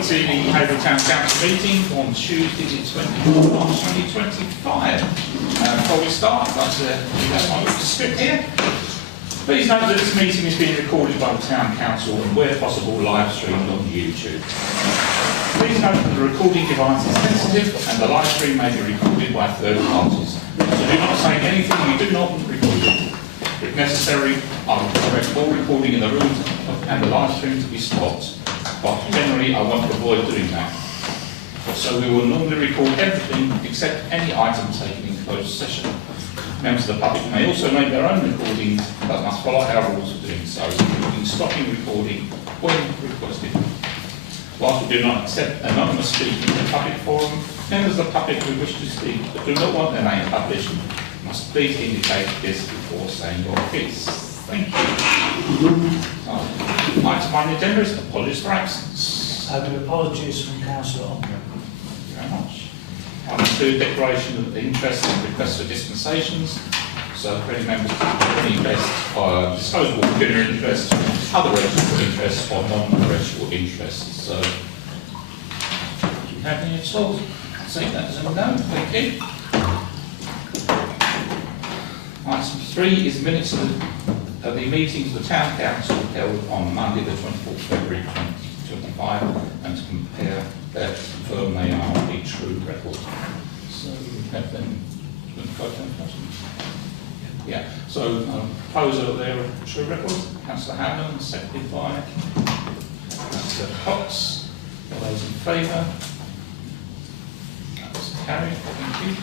welcome to the Haverhill Town Council meeting on Tuesday the 20th of March 2025. Before we start, I'd like to read out my script here. Please note that this meeting is being recorded by the Town Council and, where possible, live streamed on YouTube. Please note that the recording device is sensitive and the live stream may be recorded by third parties. So do not say anything you do not want recorded. If necessary, I will direct all recording in the room and the live stream to be stopped, but generally I want to avoid doing that. So we will normally record everything except any item taken in closed session. Members of the public may also make their own recordings, but must follow our rules of doing so, including stopping recording when requested. Whilst we do not accept anonymous speaking in the public forum, members of the public who wish to speak but do not want their name published must please indicate this before saying your piece. Thank you. Item on the agenda is apologies for absence. Apologies from Councillor Omri. Thank you very much. Item 2, declaration of interest and requests for dispensations. So for any members of any interest, disposable pecuniary interest, other registrable interests or non-registrable interests. So, do you have any at all? I think that is a no. Thank you. Item 3 is minutes of the meetings of the Town Council held on Monday the 24th of February 2025 and to compare that to confirm they are a true record. So we have them. Yeah, so proposal there of true record. Councillor Hammond, seconded by Councillor Cox. All those in favour? That's carried. Thank you.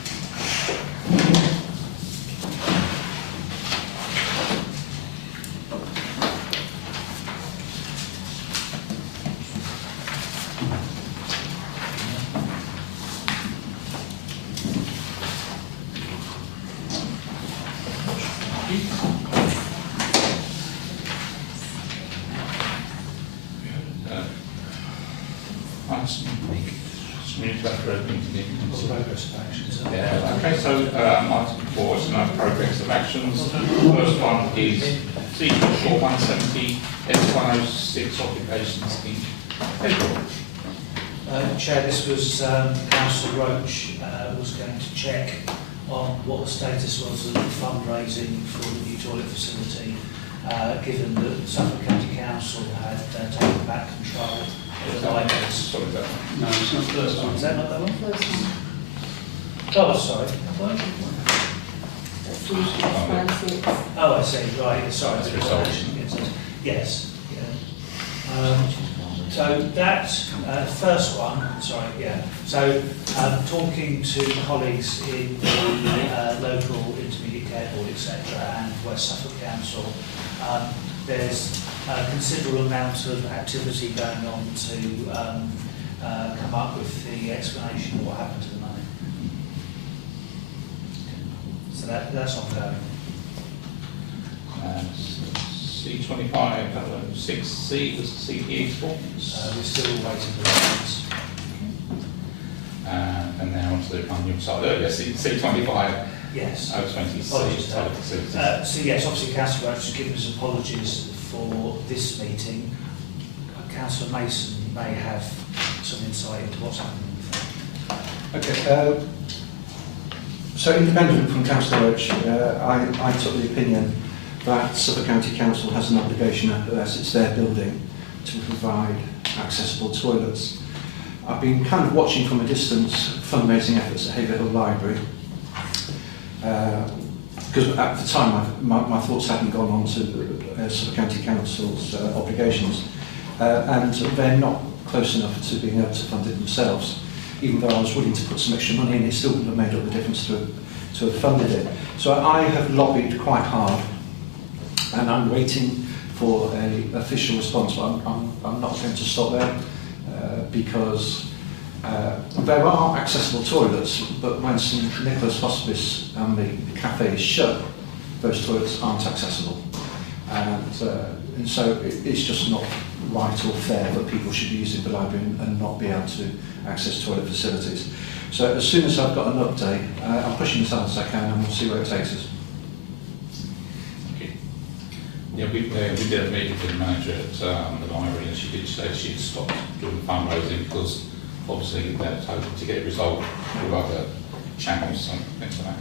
Okay, so item 4 is no progress of actions. The first one is C4 170 S106 occupations in Haverhill. Chair, this was Councillor Roach was going to check on what the status was of the fundraising for the new toilet facility, given that Suffolk County Council had taken back control of the libraries. Sorry, is that one? No, it's not the first one. Is that not that one? First one. Oh, sorry. That's usually Francis. Oh, I see. Right. Sorry. That's resolved. Yes. Yeah. So that first one. Sorry. Yeah. So talking to colleagues in the local intermediate care board, etc., and West Suffolk Council, there's a considerable amount of activity going on to come up with the explanation of what happened to the money. So that's ongoing. C25, 6C was the CPE forms. We're still waiting for that. And now on to the one you started earlier, C25. Yes. 020C. Apologies. So yes, obviously Councillor Roach has given us apologies for this meeting. Councillor Mason may have some insight into what's happening with that. Okay. So independent from Councillor Roach, I took the opinion that Suffolk County Council has an obligation, as it's their building, to provide accessible toilets. I've been kind of watching from a distance fundraising efforts at Haverhill Library, because at the time my thoughts hadn't gone on to Suffolk County Council's obligations, and they're not close enough to being able to fund it themselves. Even though I was willing to put some extra money in, it still wouldn't have made all the difference to have funded it. So I have lobbied quite hard, and I'm waiting for an official response, but I'm not going to stop there, because there are accessible toilets, but when St Nicholas Hospice and the cafe is shut, those toilets aren't accessible. And so it's just not right or fair that people should be using the library and not be able to access toilet facilities. So as soon as I've got an update, I'm pushing as hard as I can and we'll see where it takes us. Okay. Yeah, we did a meeting with the manager at the library, and she did say she'd stopped doing fundraising because obviously they're hoping to get it resolved through other channels and things like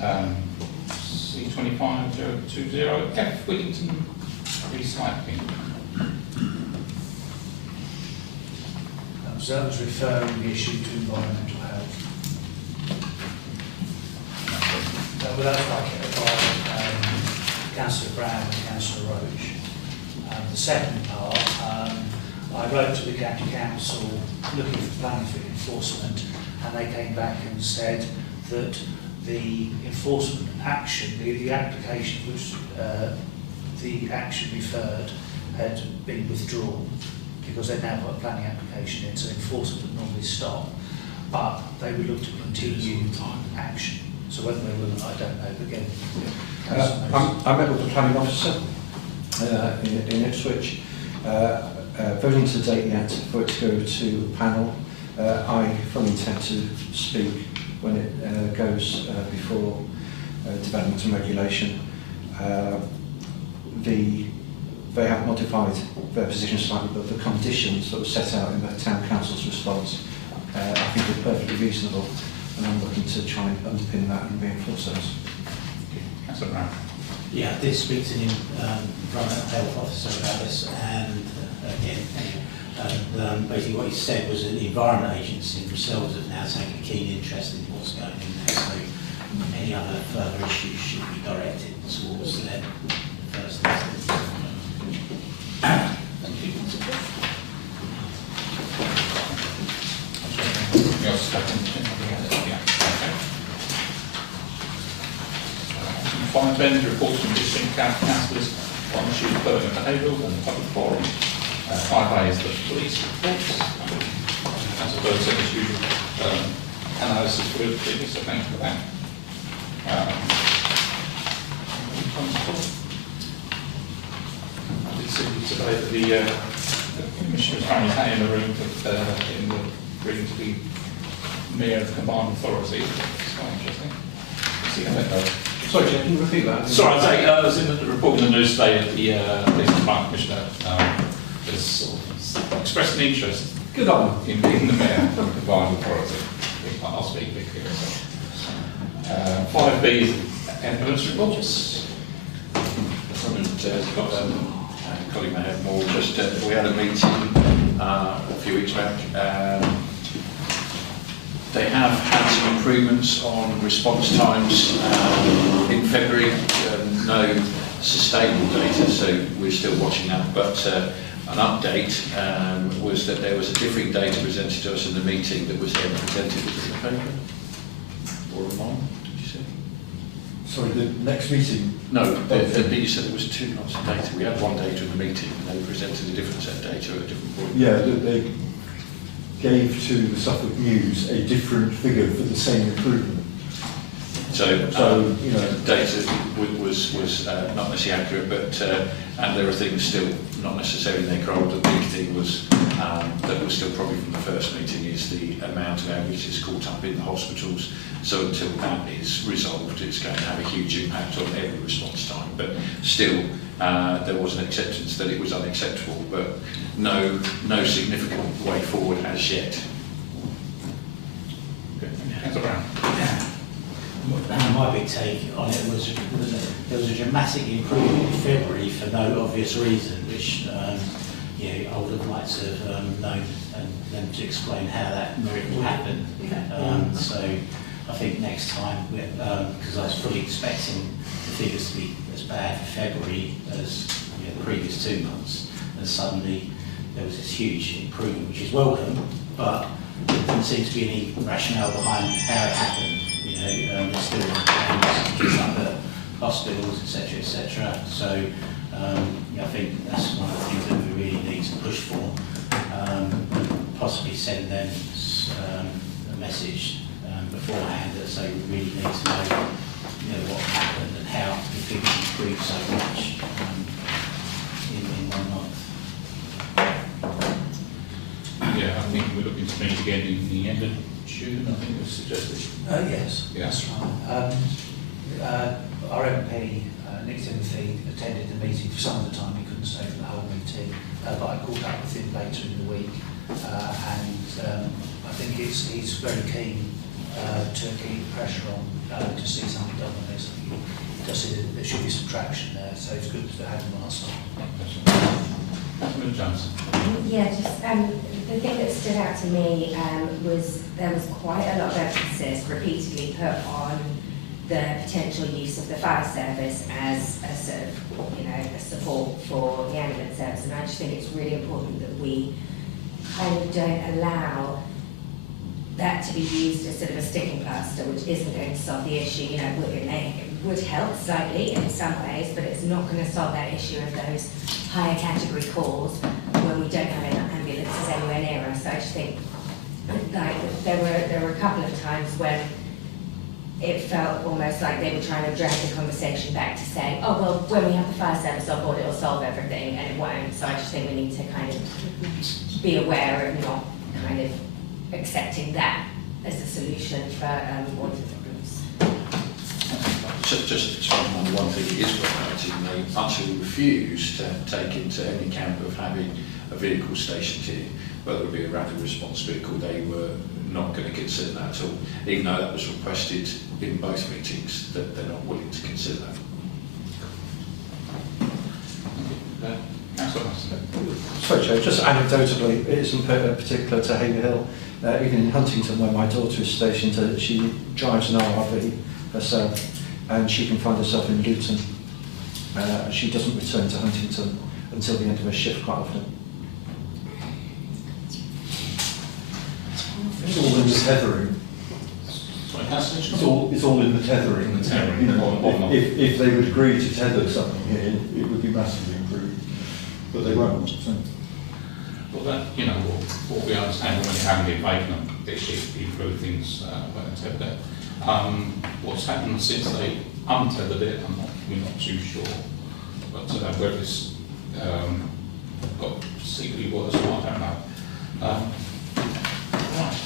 that. C25020 F Whittington Recycling. So that was referring the issue to environmental health. Well, that's like it by Councillor Brown and Councillor Roach. The second part, I wrote to the County Council looking for planning for enforcement, and they came back and said that the enforcement action, the application which the action referred had been withdrawn because they've now got a planning application in, so enforcement would normally stop, but they would look to continue action. So whether they will, I don't know. But again, I met with the planning officer in Ipswich. Voting to date yet for it to go to a panel. I fully intend to speak when it goes before development and regulation. They have modified their position slightly, but the conditions that were set out in the Town Council's response I think are perfectly reasonable, and I'm looking to try and underpin that and reinforce those. Councillor Brown. Yeah, I did speak to the environmental health officer about this, and again, basically what he said was that the Environment Agency themselves have now taken a keen interest in what's going on there, so any other further issues should be directed towards them first instance. Thank you. You're second. Yeah. Okay. Fine bench reports from distinct councillors on issues of burden at Haverhill and the public forum. 5A is the police reports. As a bird said, as usual, analysis for the previous, so thank you for that. I did see today that the Commissioner was apparently sat in the room to be Mayor of the Combined Authority. It's quite interesting. See how that goes. Sorry, Chair, can you repeat that? Sorry, I was in the report in the news today that the Police and Fire Commissioner has sort of expressed an interest Good on. in being the Mayor of the Combined Authority. I'll speak a bit clearer. 5B is ambulance reports. Colleague may have more. Just we had a meeting a few weeks back. They have had some improvements on response times in February. No sustainable data, so we're still watching that. But an update was that there was a differing data presented to us in the meeting that was then presented in the paper or online. Did you say? Sorry, the next meeting? No, you said there was 2 lots of data. We had one data in the meeting, and they presented a different set of data at a different point. Yeah, they gave to the Suffolk News a different figure for the same improvement. So you know, data was not necessarily accurate, but and there are things still not necessarily in their control. The big thing was that was still probably from the first meeting is the amount of ambulances caught up in the hospitals. So until that is resolved, it's going to have a huge impact on every response time. But still, there was an acceptance that it was unacceptable, but no significant way forward as yet. Councillor Brown. My big take on it was there was a dramatic improvement in February for no obvious reason, which I would have liked to have known and them to explain how that miracle happened. So I think next time, because I was fully expecting the figures to be as bad for February as the previous 2 months, and suddenly there was this huge improvement, which is welcome, but there didn't seem to be any rationale behind how it happened. There's still kids up at hospitals, etc., etc. So I think that's one of the things that we really need to push for. Possibly send them a message beforehand that say we really need to know what happened and how the figures improved so much in 1 month. Yeah, I think we're looking to meet again in the end of June, I think it was suggested. Yes, Yeah. that's right. Our MP, Nick Timothy, attended some of the time he couldn't stay for the whole meeting, but I caught up with him later in the week, and I think he's very keen to keep pressure on to see something done on this. I think he does see that there should be some traction there, so it's good to have him on our side. Councillor Johnson. Yeah, just the thing that stood out to me was there was quite a lot of emphasis repeatedly put on the potential use of the fire service as a sort of, a support for the ambulance service. And I just think it's really important that we kind of don't allow that to be used as sort of a sticking plaster, which isn't going to solve the issue. It would help slightly in some ways, but it's not going to solve that issue of those higher category calls when we don't have any ambulances anywhere near us. So I just think there were a couple of times when it felt almost like they were trying to drag the conversation back to say, oh, well, when we have the fire service on board, it'll solve everything, and it won't. So I just think we need to kind of be aware of not kind of accepting that as a solution for all of the problems. Just to expand on one thing, it is worth noting they utterly refused to take into any account of having a vehicle stationed here, whether it would be a rapid response vehicle. They were not going to consider that at all, even though that was requested in both meetings, that they're not willing to consider that. Councillor Hudson. Sorry, Chair, just anecdotally, it isn't particular to Haverhill. Even in Huntington, where my daughter is stationed, she drives an RRV herself, and she can find herself in Luton. She doesn't return to Huntington until the end of her shift quite often. It's all in the tethering. Sorry, Councillor. It's all in the tethering. The tethering. You know, if they would agree to tether something here, it would be massively improved. But they won't. So. Well, that, what we understand when you have the abatement this year to improve things when it's tethered it. What's happened since they untethered it, we're not too sure. But whether it's got secretly worse, I don't know. Right,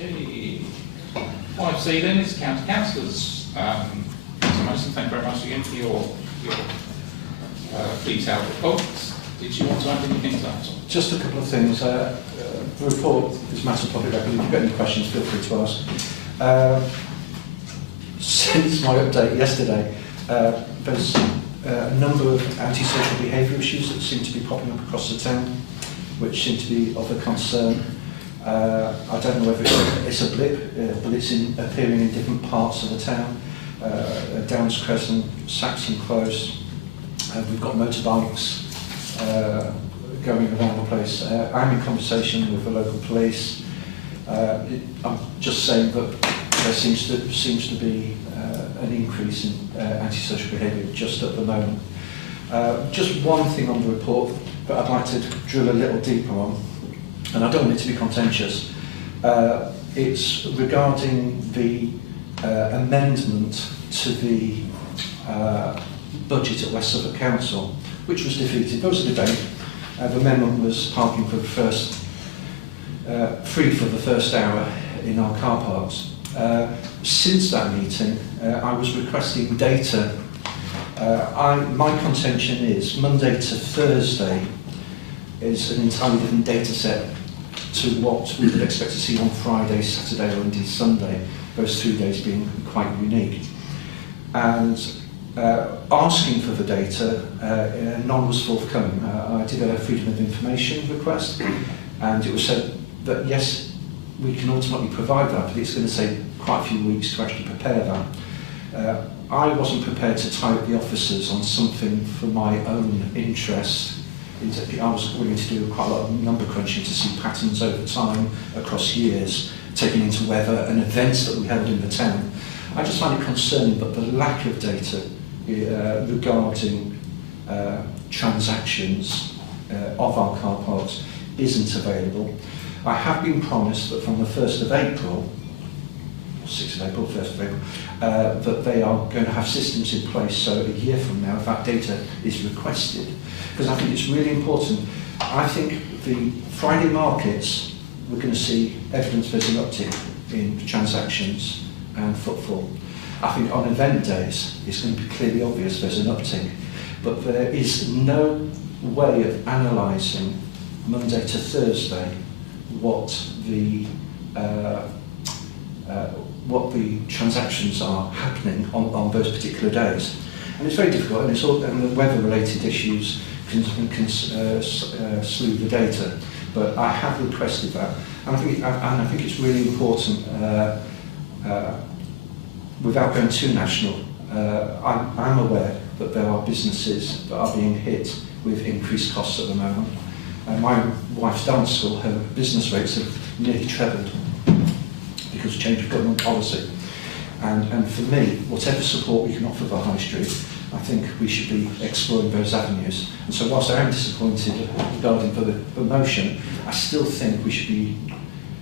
okay. 5C then is county councillors. Councillor Mason, thank you very much again for your detailed report. Did you want to add anything to that? Just a couple of things. The report is matter of public record. If you've got any questions, feel free to ask. Since my update yesterday, there's a number of antisocial behaviour issues that seem to be popping up across the town, which seem to be of a concern. I don't know whether it's a blip, but it's appearing in different parts of the town. Downs Crescent, Saxon Close, we've got motorbikes going around the place. I'm in conversation with the local police. I'm just saying that there seems to be an increase in antisocial behaviour just at the moment. Just one thing on the report that I'd like to drill a little deeper on, and I don't want it to be contentious. It's regarding the amendment to the budget at West Suffolk Council, which was defeated. There was a debate. The amendment was parking for the first, free for the first hour in our car parks. Since that meeting, I was requesting data. My contention is Monday to Thursday is an entirely different data set to what we would expect to see on Friday, Saturday, or indeed Sunday, those 2 days being quite unique. And asking for the data, none was forthcoming. I did a Freedom of Information request, and it was said that yes, we can ultimately provide that, but it's going to take quite a few weeks to actually prepare that. I wasn't prepared to tie up the officers on something for my own interest. I was willing to do quite a lot of number crunching to see patterns over time, across years, taking into weather and events that we held in the town. I just find it concerning that the lack of data regarding transactions of our car parks isn't available. I have been promised that from the 1st of April, 6th of April, 1st of April, that they are going to have systems in place so a year from now, if that data is requested, because I think it's really important. I think the Friday markets, we're going to see evidence there's an uptick in transactions and footfall. I think on event days, it's going to be clearly obvious there's an uptick. but there is no way of analysing Monday to Thursday what the transactions are happening on those particular days. And it's very difficult, and, and the weather-related issues can slew the data. But I have requested that, and I think it's really important, without going too national, I'm aware that there are businesses that are being hit with increased costs at the moment. My wife's dance school, her business rates have nearly trebled because of change of government policy. And for me, whatever support we can offer the high street, I think we should be exploring those avenues. And so whilst I am disappointed regarding the motion, I still think we should be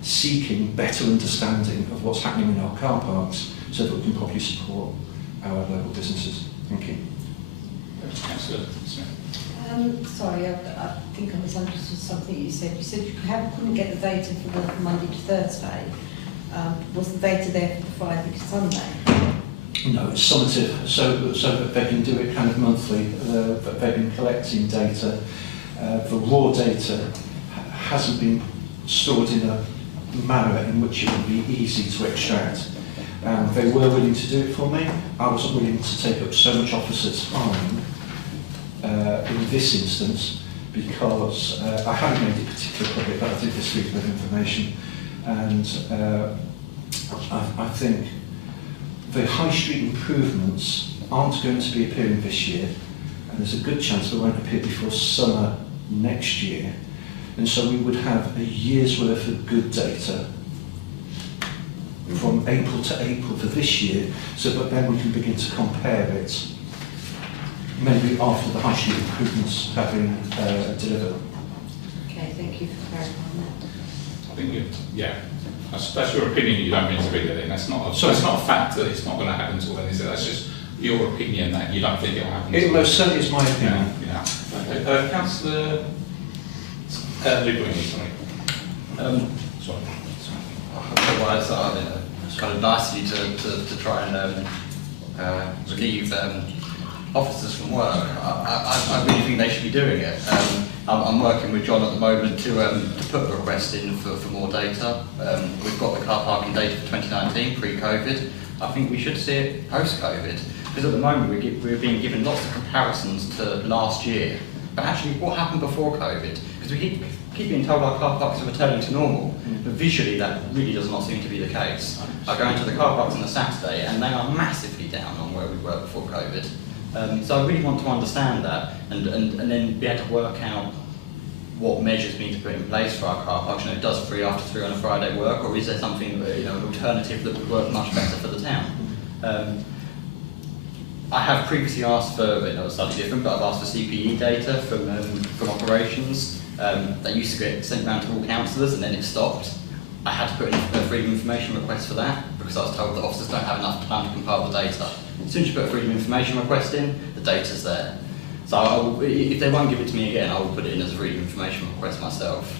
seeking better understanding of what's happening in our car parks so that we can properly support our local businesses. Thank you. Councillor Smith. Sorry, I think I misunderstood something you said. You said you couldn't get the data for the Monday to Thursday. Was the data there for the Friday to Sunday? No, it's summative, so that they can do it kind of monthly. That they've been collecting data. The raw data hasn't been stored in a manner in which it would be easy to extract. They were willing to do it for me. I wasn't willing to take up so much officers' time in this instance because I hadn't made it particularly public, but I did this week with information. And I think the high street improvements aren't going to be appearing this year, and there's a good chance they won't appear before summer next year. And so we would have a year's worth of good data from April to April for this year, so that then we can begin to compare it maybe after the high street improvements have been delivered. Okay, thank you for clarifying that. I think that's your opinion. You don't mean to be there. Then that's not a fact that it's not going to happen until then, is it? That's just your opinion that you don't think it will happen. It most certainly is my opinion. Yeah. Okay. Councillor Luke, sorry. Otherwise, it's kind of nice of you to try and relieve officers from work. I really think they should be doing it. I'm working with John at the moment to put a request in for more data. We've got the car parking data for 2019, pre-COVID. I think we should see it post-COVID, because at the moment we're being given lots of comparisons to last year. But actually, what happened before COVID? Because we keep being told our car parks are returning to normal, but visually that really does not seem to be the case. I go into the car parks on a Saturday and they are massively down on where we were before COVID. So I really want to understand that and then be able to work out what measures we need to put in place for our car parks. You know, does 3 after 3 on a Friday work, or is there something, an alternative that would work much better for the town? I have previously asked for, slightly different, but I've asked for CPE data from operations. They used to get sent round to all councillors and then it stopped. I had to put in a freedom of information request for that because I was told that officers don't have enough time to compile the data. As soon as you put a freedom of information request in, the data's there. So if they won't give it to me again, I will put it in as a freedom of information request myself.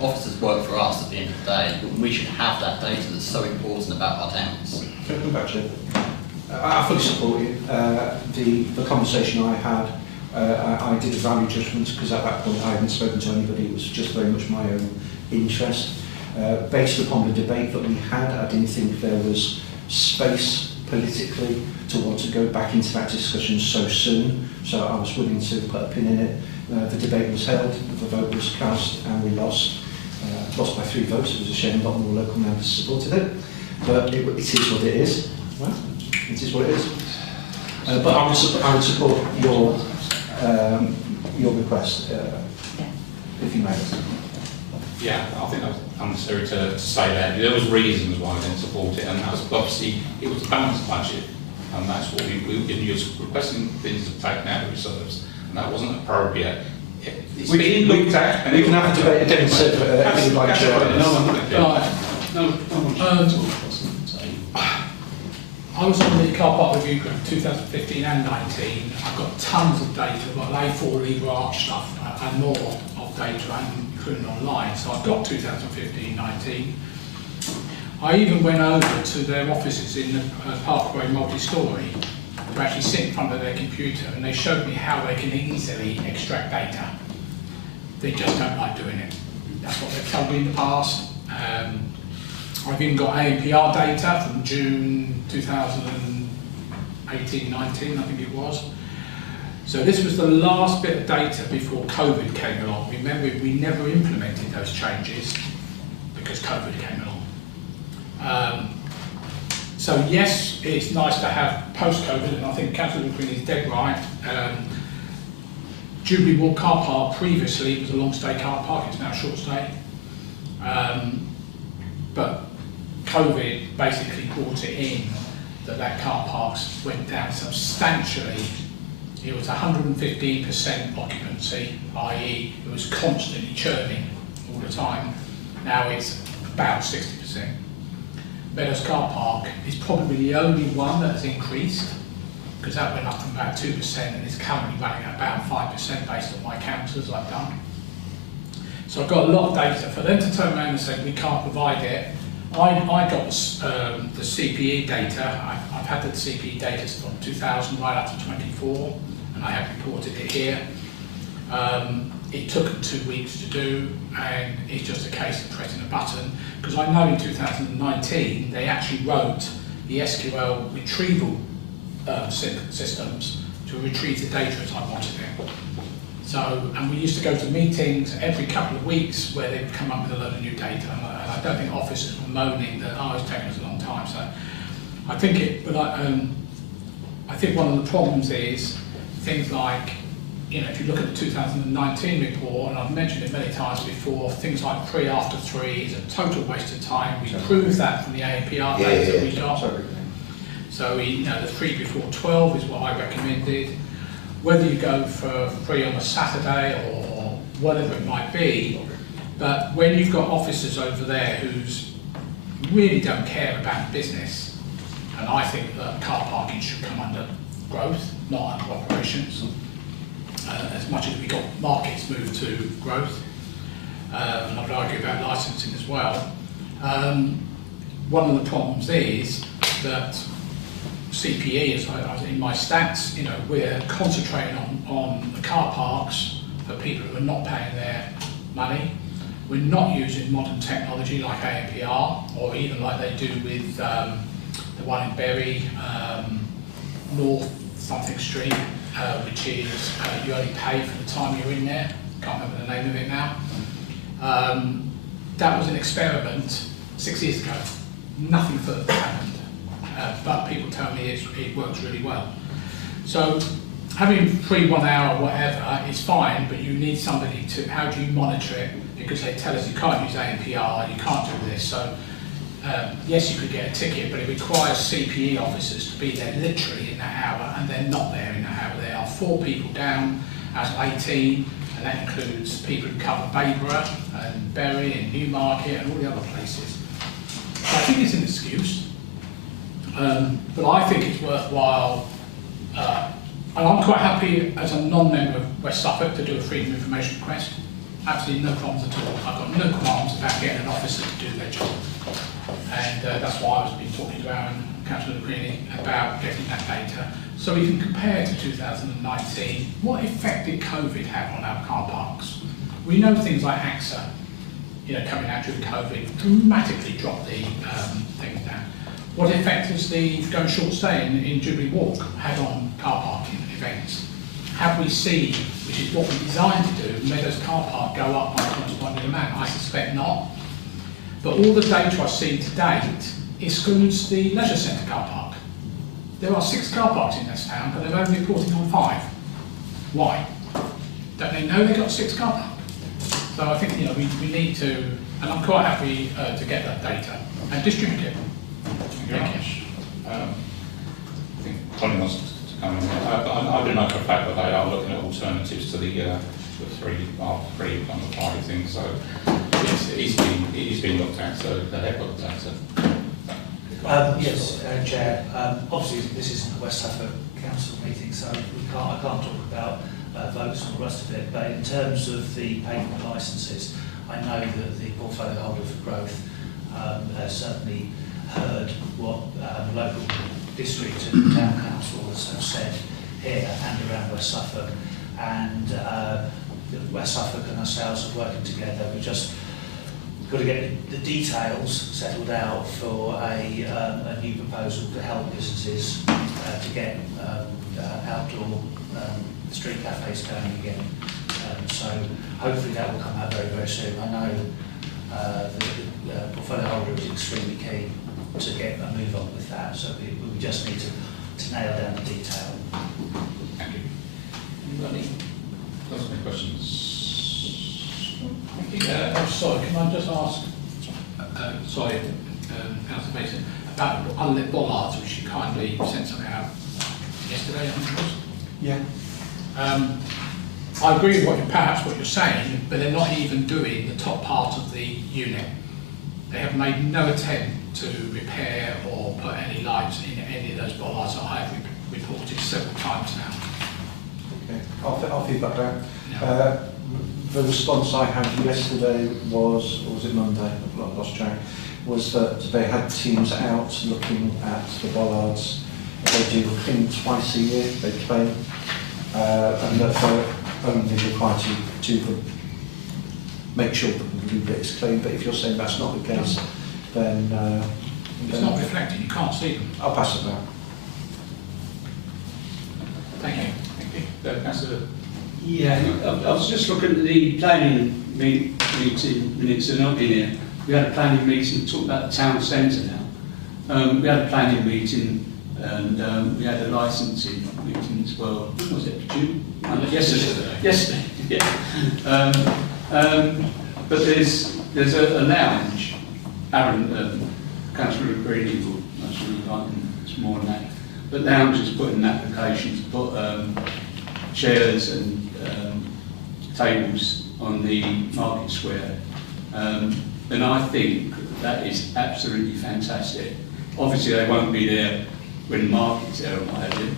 Officers work for us at the end of the day, but we should have that data that's so important about our towns. Can I come back to it? I fully support you. The conversation I had, I did a value judgment because at that point I hadn't spoken to anybody. It was just very much my own interest. Based upon the debate that we had, I didn't think there was space politically to want to go back into that discussion so soon. So I was willing to put a pin in it. The debate was held, the vote was cast, and we lost. Lost by 3 votes. It was a shame not more local members supported it. But it is what it is. Well, it is what it is. But I would support your request, if you may. Yeah, I think that was unnecessary to say that. There was reasons why I didn't support it, and that was obviously, it was a balanced budget, and that's what we were requesting things to be taken out of reserves, and that wasn't appropriate. It's being looked at, and we can have a debate again. I was on the car park review group 2015 and 19. I've got tons of data, like A4 lever arch stuff and more of data and including online. So I've got 2015-19. I even went over to their offices in the Parkway multi-storey to actually sit in front of their computer, and they showed me how they can easily extract data. They just don't like doing it. That's what they've told me in the past. I've even got ANPR data from June 2018-19, I think it was. So this was the last bit of data before COVID came along. Remember, we never implemented those changes because COVID came along. So yes, it's nice to have post-COVID, and I think Councillor Green is dead right. Jubilee Walk car park previously was a long stay car park, it's now a short stay. But COVID basically brought it in that car parks went down substantially. It was 115% occupancy, i.e. it was constantly churning all the time. Now it's about 60%. Meadows car park is probably the only one that has increased, because that went up from about 2% and is currently running at about 5% based on my counts as I've done. So I've got a lot of data. For them to turn around and say we can't provide it, I got the CPE data. I've had the CPE data from 2000 right up to 24, and I have reported it here. It took them 2 weeks to do, and it's just a case of pressing a button, because I know in 2019 they actually wrote the SQL retrieval systems to retrieve the data as I wanted it. So, and we used to go to meetings every couple of weeks where they would come up with a load of new data, and I don't think officers were moaning that, oh, it's taken us a long time. So I think I think one of the problems is things like, you know, if you look at the 2019 report, and I've mentioned it many times before, things like 3 after 3 is a total waste of time. We proved that from the ANPR data we got. So you know, the 3 before 12 is what I recommended. Whether you go for 3 on a Saturday or whatever it might be, but when you've got officers over there who really don't care about business, and I think that car parking should come under growth, not under operations, as much as we got markets moved to growth, and I would argue about licensing as well. One of the problems is that CPE, as in my stats, you know, we're concentrating on the car parks for people who are not paying their money. We're not using modern technology like ANPR, or even like they do with the one in Bury, North something Street, which is you only pay for the time you're in there. Can't remember the name of it now. That was an experiment 6 years ago. Nothing further happened. But people tell me it works really well. So having free 1 hour or whatever is fine, but you need somebody to, how do you monitor it? Because they tell us you can't use ANPR, you can't do this. So yes, you could get a ticket, but it requires CPE officers to be there literally in that hour, and they're not there in that hour. There are 4 people down out of 18, and that includes people who cover Bayborough and Bury and Newmarket and all the other places. So I think it's an excuse. But I think it's worthwhile, and I'm quite happy as a non-member of West Suffolk to do a freedom of information request. Absolutely no problems at all. I've got no qualms about getting an officer to do their job. And that's why I've been talking to Aaron, Councillor Greeny, about getting that data, so we can compare to 2019. What effect did COVID have on our car parks? We know things like AXA, you know, coming out during COVID, dramatically dropped the things down. What effect has the going short stay in Jubilee Walk had on car parking events? Have we seen, which is what we designed to do, Meadows car park go up by a corresponding amount? I suspect not. But all the data I've seen to date excludes the leisure centre car park. There are 6 car parks in this town, but they're only reporting on 5. Why? Don't they know they've got 6 car parks? So I think, you know, we need to, and I'm quite happy to get that data and distribute it. Thank you very much. I think Colin wants to come in. I do know for a fact that they are looking at alternatives to the 3 after 3 on the Friday thing, so yes, it is being looked at, so they have got the data. Yes, Chair. Obviously, this isn't a West Suffolk Council meeting, so I can't talk about votes and the rest of it. But in terms of the payment licences, I know that the portfolio holder for growth has certainly heard what local district and the town council has have said here and around West Suffolk, and West Suffolk and ourselves are working together. We just got to get the details settled out for a new proposal to help businesses to get outdoor street cafes going again. So hopefully that will come out very, very soon. I know the portfolio holder is extremely keen to get a move on with that, so we just need to nail down the detail. Thank you. Anybody? Those are my questions. Thank you. Sorry, can I just ask, Councillor Mason, about unlit bollards, which you kindly sent something out yesterday, I think it was? Yeah. I agree with what you're saying, but they're not even doing the top part of the unit. They have made no attempt to repair or put any lights in any of those bollards that I have reported several times now. Okay. I'll feedback that. Yeah. The response I had yesterday was, or was it Monday? I've lost track. Was that they had teams out looking at the bollards. They do clean twice a year, they claim, and that they're only required to make sure that the blue bit is clean. But if you're saying that's not the case, then It's not reflected, you can't see them. I'll pass it back. Thank you. Thank you. Councillor. Yeah, I was just looking at the planning meeting minutes are not in here. We had a planning meeting, talked about the town centre now. We had a planning meeting and we had a licensing meeting as well. Was it June? Yesterday. Yesterday, yeah. But there's a lounge. Aaron, Councillor Greedy will like it's more than that. But lounge is put in an application to put chairs and tables on the market square. And I think that is absolutely fantastic. Obviously they won't be there when the market's there and what have you,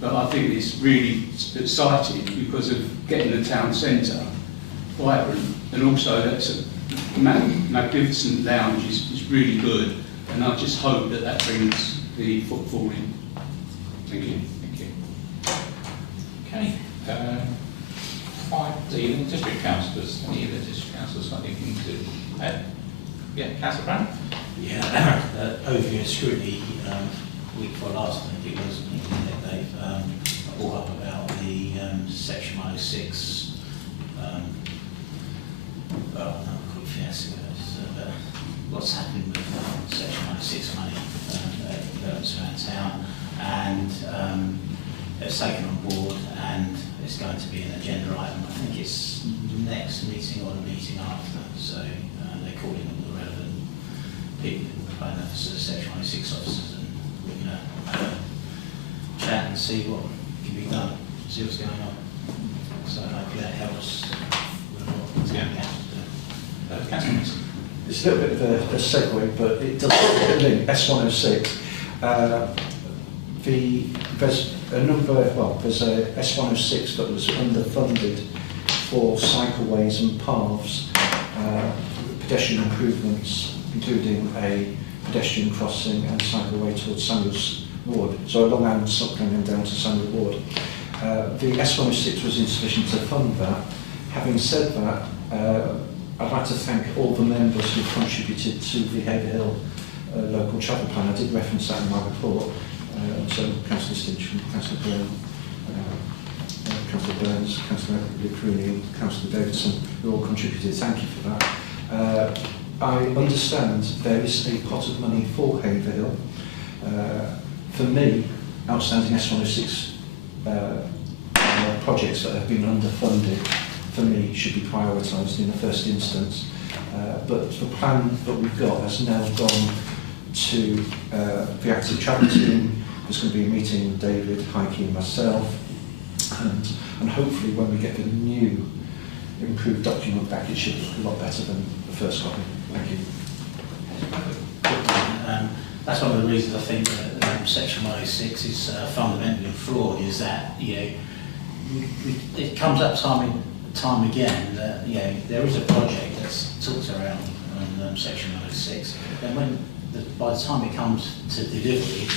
but I think it's really exciting because of getting the town centre vibrant, and also that's a magnificent lounge is really good, and I just hope that that brings the footfall in. Thank you. Thank you. Okay. 5D, district councillors. Any of the district councillors got anything to add? Yeah, Councillor Brown. Yeah, overview and scrutiny week before last, I think it was, that they've brought up about the Section 106, well, not quite fiasco, what's happening with Section 106 money around town, and it's taken on board and it's going to be an agenda item. I think it's next meeting or the meeting after, so they're calling all the relevant people, planning officers, Section 106 officers, and we're going to chat and see what can be done, see what's going on. So hopefully that helps with what's going on. Councillor Mason. It's a little bit of a segue, but it does link S106. There's a number, well, there's a S106 that was underfunded for cycleways and paths, pedestrian improvements, including a pedestrian crossing and cycleway towards Sandals Ward, so along Allen Sutton and down to Sandals Ward. The S106 was insufficient to fund that. Having said that, I'd like to thank all the members who contributed to the Haverhill local travel plan. I did reference that in my report. So Councillor Stitch, Councillor Byrne, Councillor Burns, Councillor Rooney, Councillor Davidson, who all contributed. Thank you for that. I understand there is a pot of money for Haverhill. For me, outstanding S106 projects that have been underfunded, for me, should be prioritised in the first instance. But the plan that we've got has now gone to the active travel team. There's going to be a meeting with David, Heike and myself, and hopefully when we get the new improved document back, it should look a lot better than the first copy. Thank you. That's one of the reasons I think that Section 106 is fundamentally flawed, is that, you know, it comes up time again that, you know, there is a project that's talked around on Section 106, and when by the time it comes to delivery,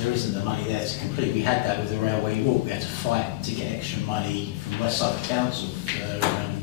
there isn't the money there to complete. We had that with the Railway Walk. We had to fight to get extra money from West Suffolk Council from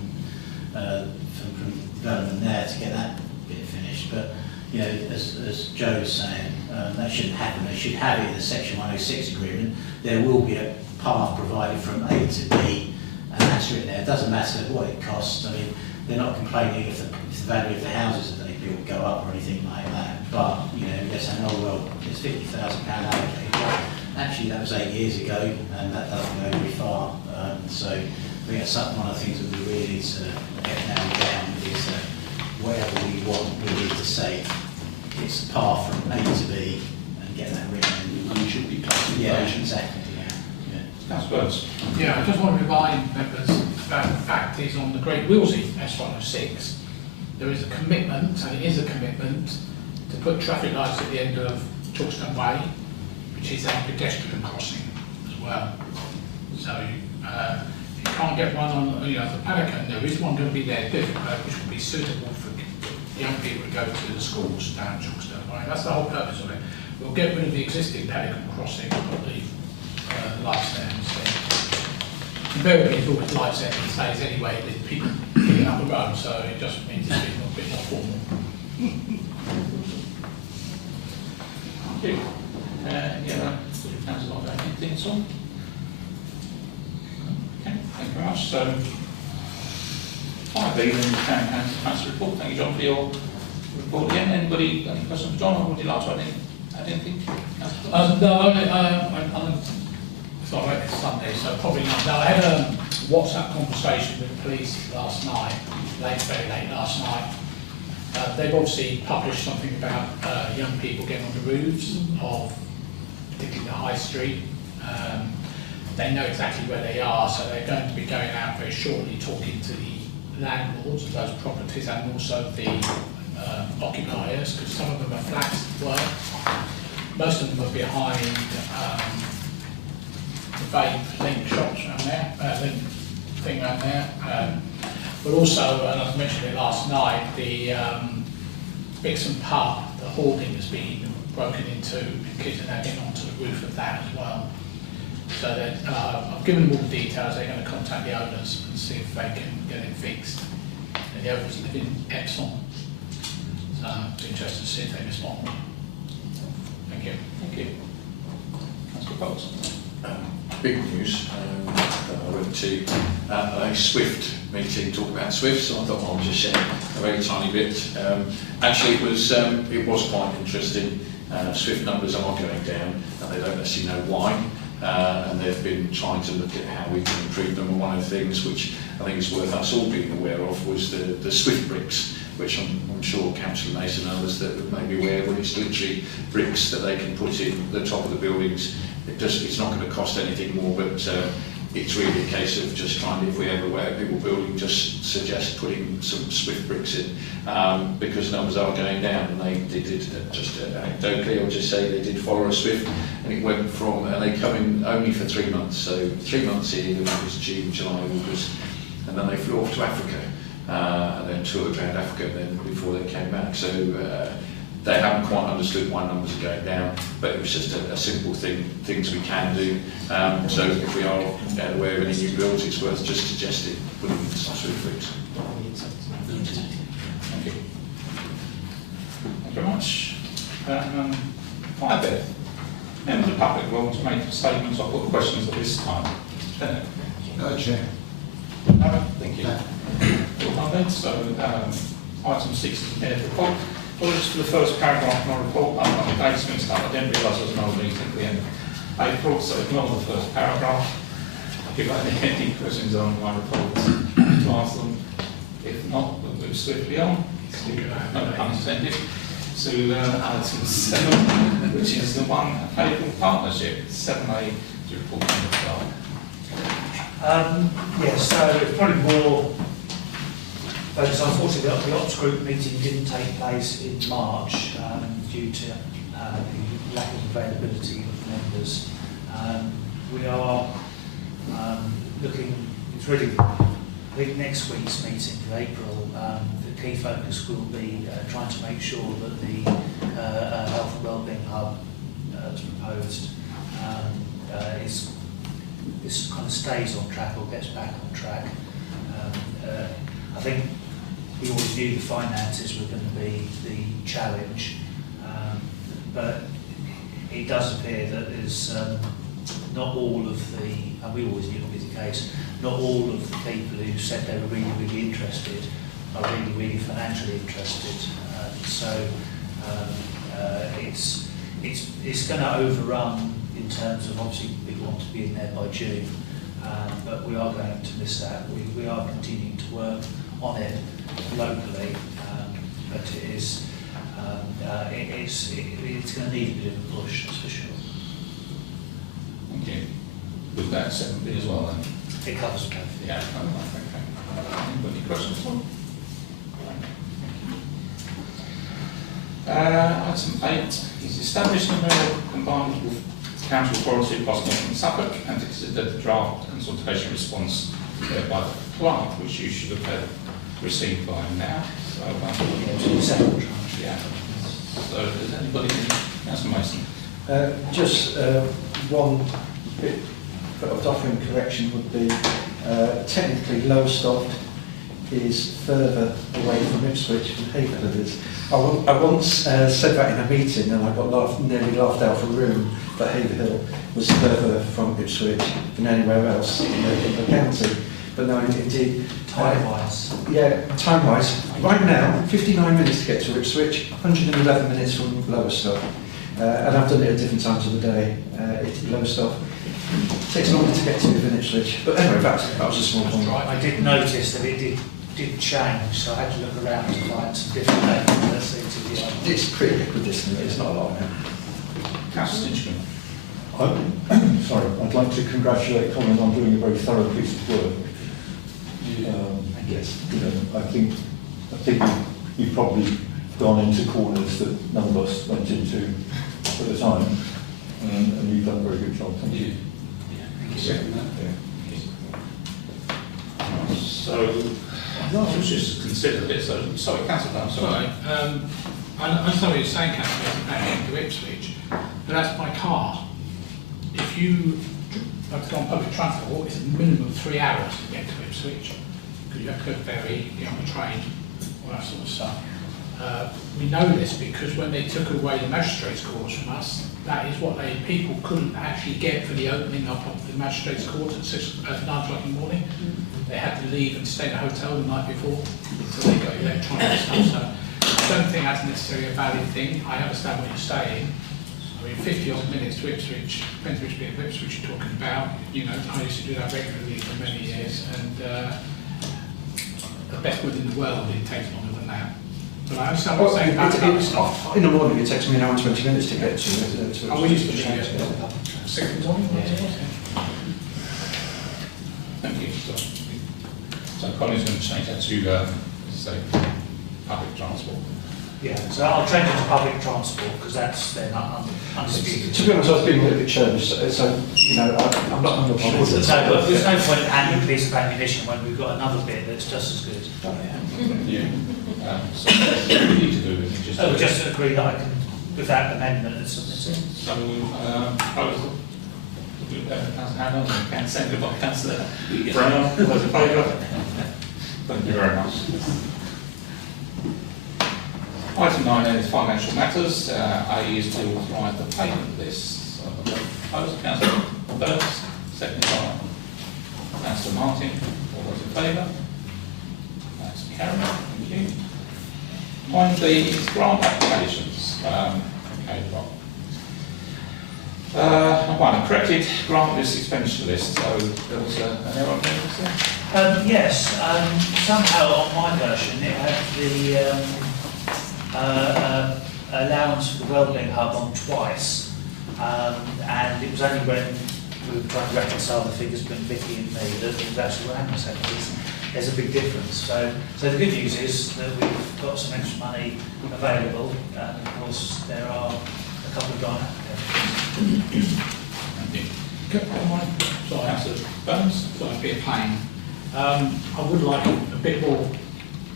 development there to get that bit finished. But you know, as Joe was saying, that shouldn't happen. They should have it in the Section 106 agreement. There will be a path provided from A to B, and that's written there. It doesn't matter what it costs. I mean, they're not complaining if the value of the houses that they build go up or anything like that. But you know, they're saying, oh well, there's £50,000 allocated. Well, actually, that was 8 years ago, and that doesn't go very far. So I think that's one of the things that we really need to get nailed down is that whatever we want, we need to say it's the path from A to B and get that written. And you should be placing Yeah, exactly. Yeah. That's Burns. Yeah, I just want to remind members about the fact is on the Great Willsey S106, there is a commitment, and it is a commitment, to put traffic lights at the end of Chalkstone Way, which is a pedestrian crossing as well. So if you can't get one on, you know, the Pelican, there is one going to be there, which will be suitable for young people to go to the schools down Chalkstone Way. That's the whole purpose of it. We'll get rid of the existing Pelican crossing and put the lights there instead. Invariably, it's always lights there these days anyway, with people picking up the road, so it just means it's a bit more formal. Thank you. Yeah, councillor, anything at all? Okay, thank you very much. So, 5B, then the council report. Thank you, John, for your report again. Anybody got any questions for John, or would you like to add anything? No, it's not like it's Sunday, so probably not. No, I had a WhatsApp conversation with the police last night, very late last night. They've obviously published something about young people getting on the roofs of particularly the High Street. They know exactly where they are, so they're going to be going out very shortly talking to the landlords of those properties and also the occupiers, because some of them are flats as well. Most of them are behind the vape link shops around there, link thing around there. But also, and I mentioned it last night, the Bixon pub, the hoarding has been broken into, and kids are now getting onto the roof of that as well. So I've given them all the details. They're going to contact the owners and see if they can get it fixed. And the owners live in Epsom, so I'm interested to see if they respond. Thank you. Thank you. Councillor Coles. Big news. I went to a Swift meeting, talk about Swift, so I thought I'll just share a very tiny bit. Actually, it was quite interesting. Swift numbers are going down, and they don't necessarily know why. And they've been trying to look at how we can improve them. And one of the things which I think is worth us all being aware of was the Swift bricks, which I'm sure Councillor Mason and others that may be aware of. It's literally bricks that they can put in the top of the buildings. It's not going to cost anything more, but it's really a case of just trying, if we ever aware of people building, just suggest putting some Swift bricks in, because numbers are going down, and they did just anecdotally, I'll just say they did follow a Swift, and it went from, and they come in only for 3 months, so 3 months here, it was June, July, August, and then they flew off to Africa, and then toured around Africa then before they came back, so they haven't quite understood why numbers are going down, but it was just a simple things we can do. So if we are aware of any new builds, it's worth just suggesting putting some Swift bricks. Thank you. Thank you very much. 5B. Members of the public will want to make statements or put questions at this time. No, Chair. No, thank you. Well, then, so item 6 is the report. Just for the first paragraph of my report, I'm on the dates mixed up. I didn't realise there was an old meeting at the end of April, so ignore the first paragraph. If you have any questions on my report, to ask them. If not, we'll move swiftly on. No pun intended. To item 7, which is the One Haverhill Partnership, 7A, to report on the start. Yes, so it's probably more. Because unfortunately the Ops Group meeting didn't take place in March due to the lack of availability of members. We are looking, it's really, I think next week's meeting for April, the key focus will be trying to make sure that the Health and Wellbeing Hub that's proposed is kind of stays on track or gets back on track. I think we always knew the finances were going to be the challenge, but it does appear that there's not all of the, and we always knew it would be the case, not all of the people who said they were really, really interested are really, really financially interested. It's going to overrun in terms of, obviously we want to be in there by June, but we are going to miss that. We are continuing to work on it locally, but it's going to need a bit of a push, that's for sure. Thank you. With that 7B as well then? It covers both. Yeah, okay. Anybody questions? Item 8 is established a mayor combined with council authority across North and Suffolk and to consider the draft consultation response by the clerk, which you should have received by now. So, yeah. So, does anybody, Councillor Mason? Just one bit of offering correction would be technically Lowestoft is further away from Ipswich than Haverhill is. I once said that in a meeting and I got nearly laughed out of the room that Haverhill was further from Ipswich than anywhere else in the county. But no, indeed. Time-wise. Yeah, time-wise. Right now, 59 minutes to get to Ipswich, 111 minutes from Lowestoft. And I've done it at different times of the day. Lowestoft takes longer to get to than Ipswich. But anyway, that was a small point. I did notice that it did change, so I had to look around to find some different names that seemed to be It's pretty equidistant, it's not a lot now. Councillor Stinchcombe. Sorry, I'd like to congratulate Colin on doing a very thorough piece of work. Yes. You know, I think you've probably gone into corners that none of us went into at the time, and you've done a very good job. Thank you. So, I was just consider this. So, sorry, Councillor, I'm sorry. I understand what you're saying, Councillor, back into Ipswich, but that's by car. If you have to go on public transport, it's a minimum of 3 hours to get to Ipswich, because you have to go to ferry, get on the train, all that sort of stuff. We know this because when they took away the magistrates' courts from us, that is what people couldn't actually get for the opening up of the magistrates' court at 9 o'clock in the morning. They had to leave and stay in a hotel the night before, so they got electronic stuff. So I don't think that's necessarily a valid thing. I understand what you're saying. I mean, 50 odd minutes to Ipswich, depends which bit of Ipswich you're talking about. You know, I used to do that regularly for many years, and the best wood in the world, it takes longer than that. But I understand what you're saying. In the morning, it takes me an hour and 20 minutes to get to we used to do it 6 in the morning. Thank you. So Colin's going to change that to, say, public transport. Yeah, so I'll change it to public transport because that's then undisputed. To be honest, I was being a little bit churlish, so you know, I'm not sure. There's no point in handing a piece of ammunition when we've got another bit that's just as good. Yeah. So what we need to do is just... just agree that I can, without amendment, and submit it. So, proposal. Councillor Hannon, seconded by Councillor Brown. All those in favour? Thank you very much. Item 9 then is financial matters. A is to authorise the payment list. So I've got proposal, Councillor Burns, seconded by Councillor Martin. All those in favour? That's carried. Thank you. On the grant applications, okay, one, a corrected grant list expenditure list, so there was an error on there, was there? Yes, somehow on my version it had the allowance for the Wellbeing Hub on twice, and it was only when we were trying to reconcile the figures between Vicky and me that it was actually, well, hang on a second, there's a big difference. So the good news is that we've got some extra money available, and of course there are a couple of grant applications. Thank you. Sorry, Councillor Burns. Sorry, a bit of pain. I would like a bit more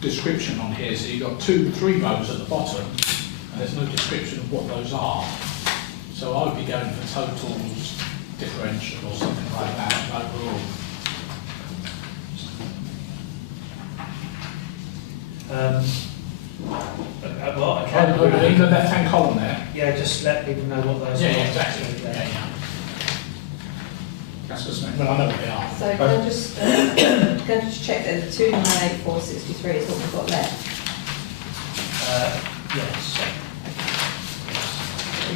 description on here. So you've got 2, 3 rows at the bottom, and there's no description of what those are. So So I would be going for totals differential or something like that overall. Well, I can. In the left-hand column there. Yeah, just let people know what those are. Yeah, exactly. Yeah. Councillor Smith. Well, I know what they are. So can I just check that the 298463 is what we've got left? Yes.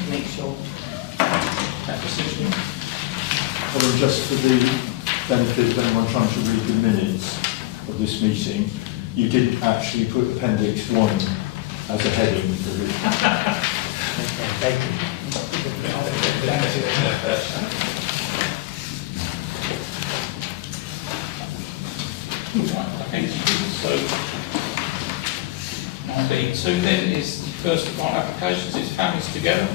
Make sure. Well, just for the benefit of anyone trying to read the minutes of this meeting, you didn't actually put Appendix 1 as a heading for the... Okay, thank Right, okay. So, 9B2 then is the first of our applications. It's Families Together,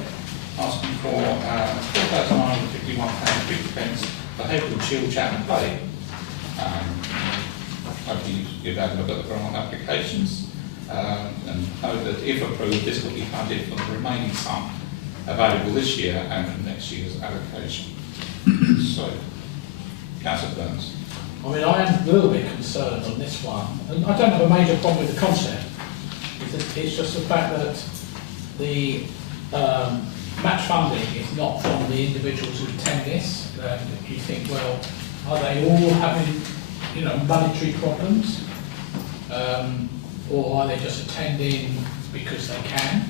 asking for £4,951.50 for Haverhill Chill, Chat and Play. Hopefully you've had a look at the grant applications and know that if approved, this will be funded for the remaining sum available this year and from next year's allocation. So, Councillor Burns. I mean, I am a little bit concerned on this one, and I don't have a major problem with the concept. It's just the fact that the match funding is not from the individuals who attend this. You think, well, are they all having, monetary problems, or are they just attending because they can?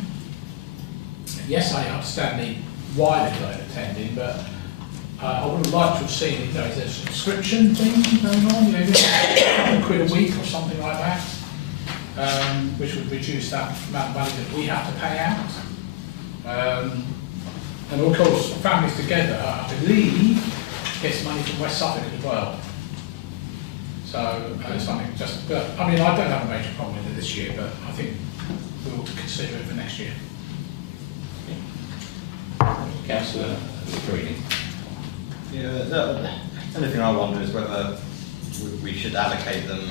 Yes, I understand why they're not attending, but I would have liked to have seen, is there a subscription thing going on, just £100 a week or something like that, which would reduce that amount of money that we have to pay out. And of course, Families Together, I believe, gets money from West Suffolk as well. So something just, but I mean, I don't have a major problem with it this year, but I think we ought to consider it for next year. Councillor Green. Yeah, the only thing I wonder is whether we should allocate them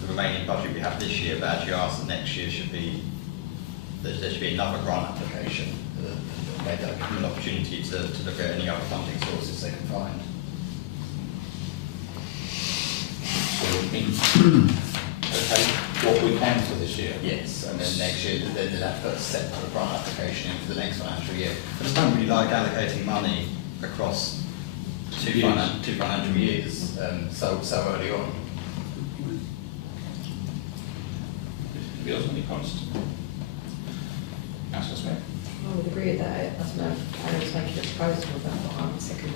the remaining budget we have this year, but actually ask that next year there should be another grant application. Maybe that'll give them an opportunity to look at any other funding sources they can find. So it means, okay, what we can for this year. Yes, and then next year they'll have to set a grant application in for the next financial year. I just don't really like allocating money across two financial years so early on. Anybody else any comments? Councillor Smith. I would agree with that. I don't know, I was making a proposal about what I'm second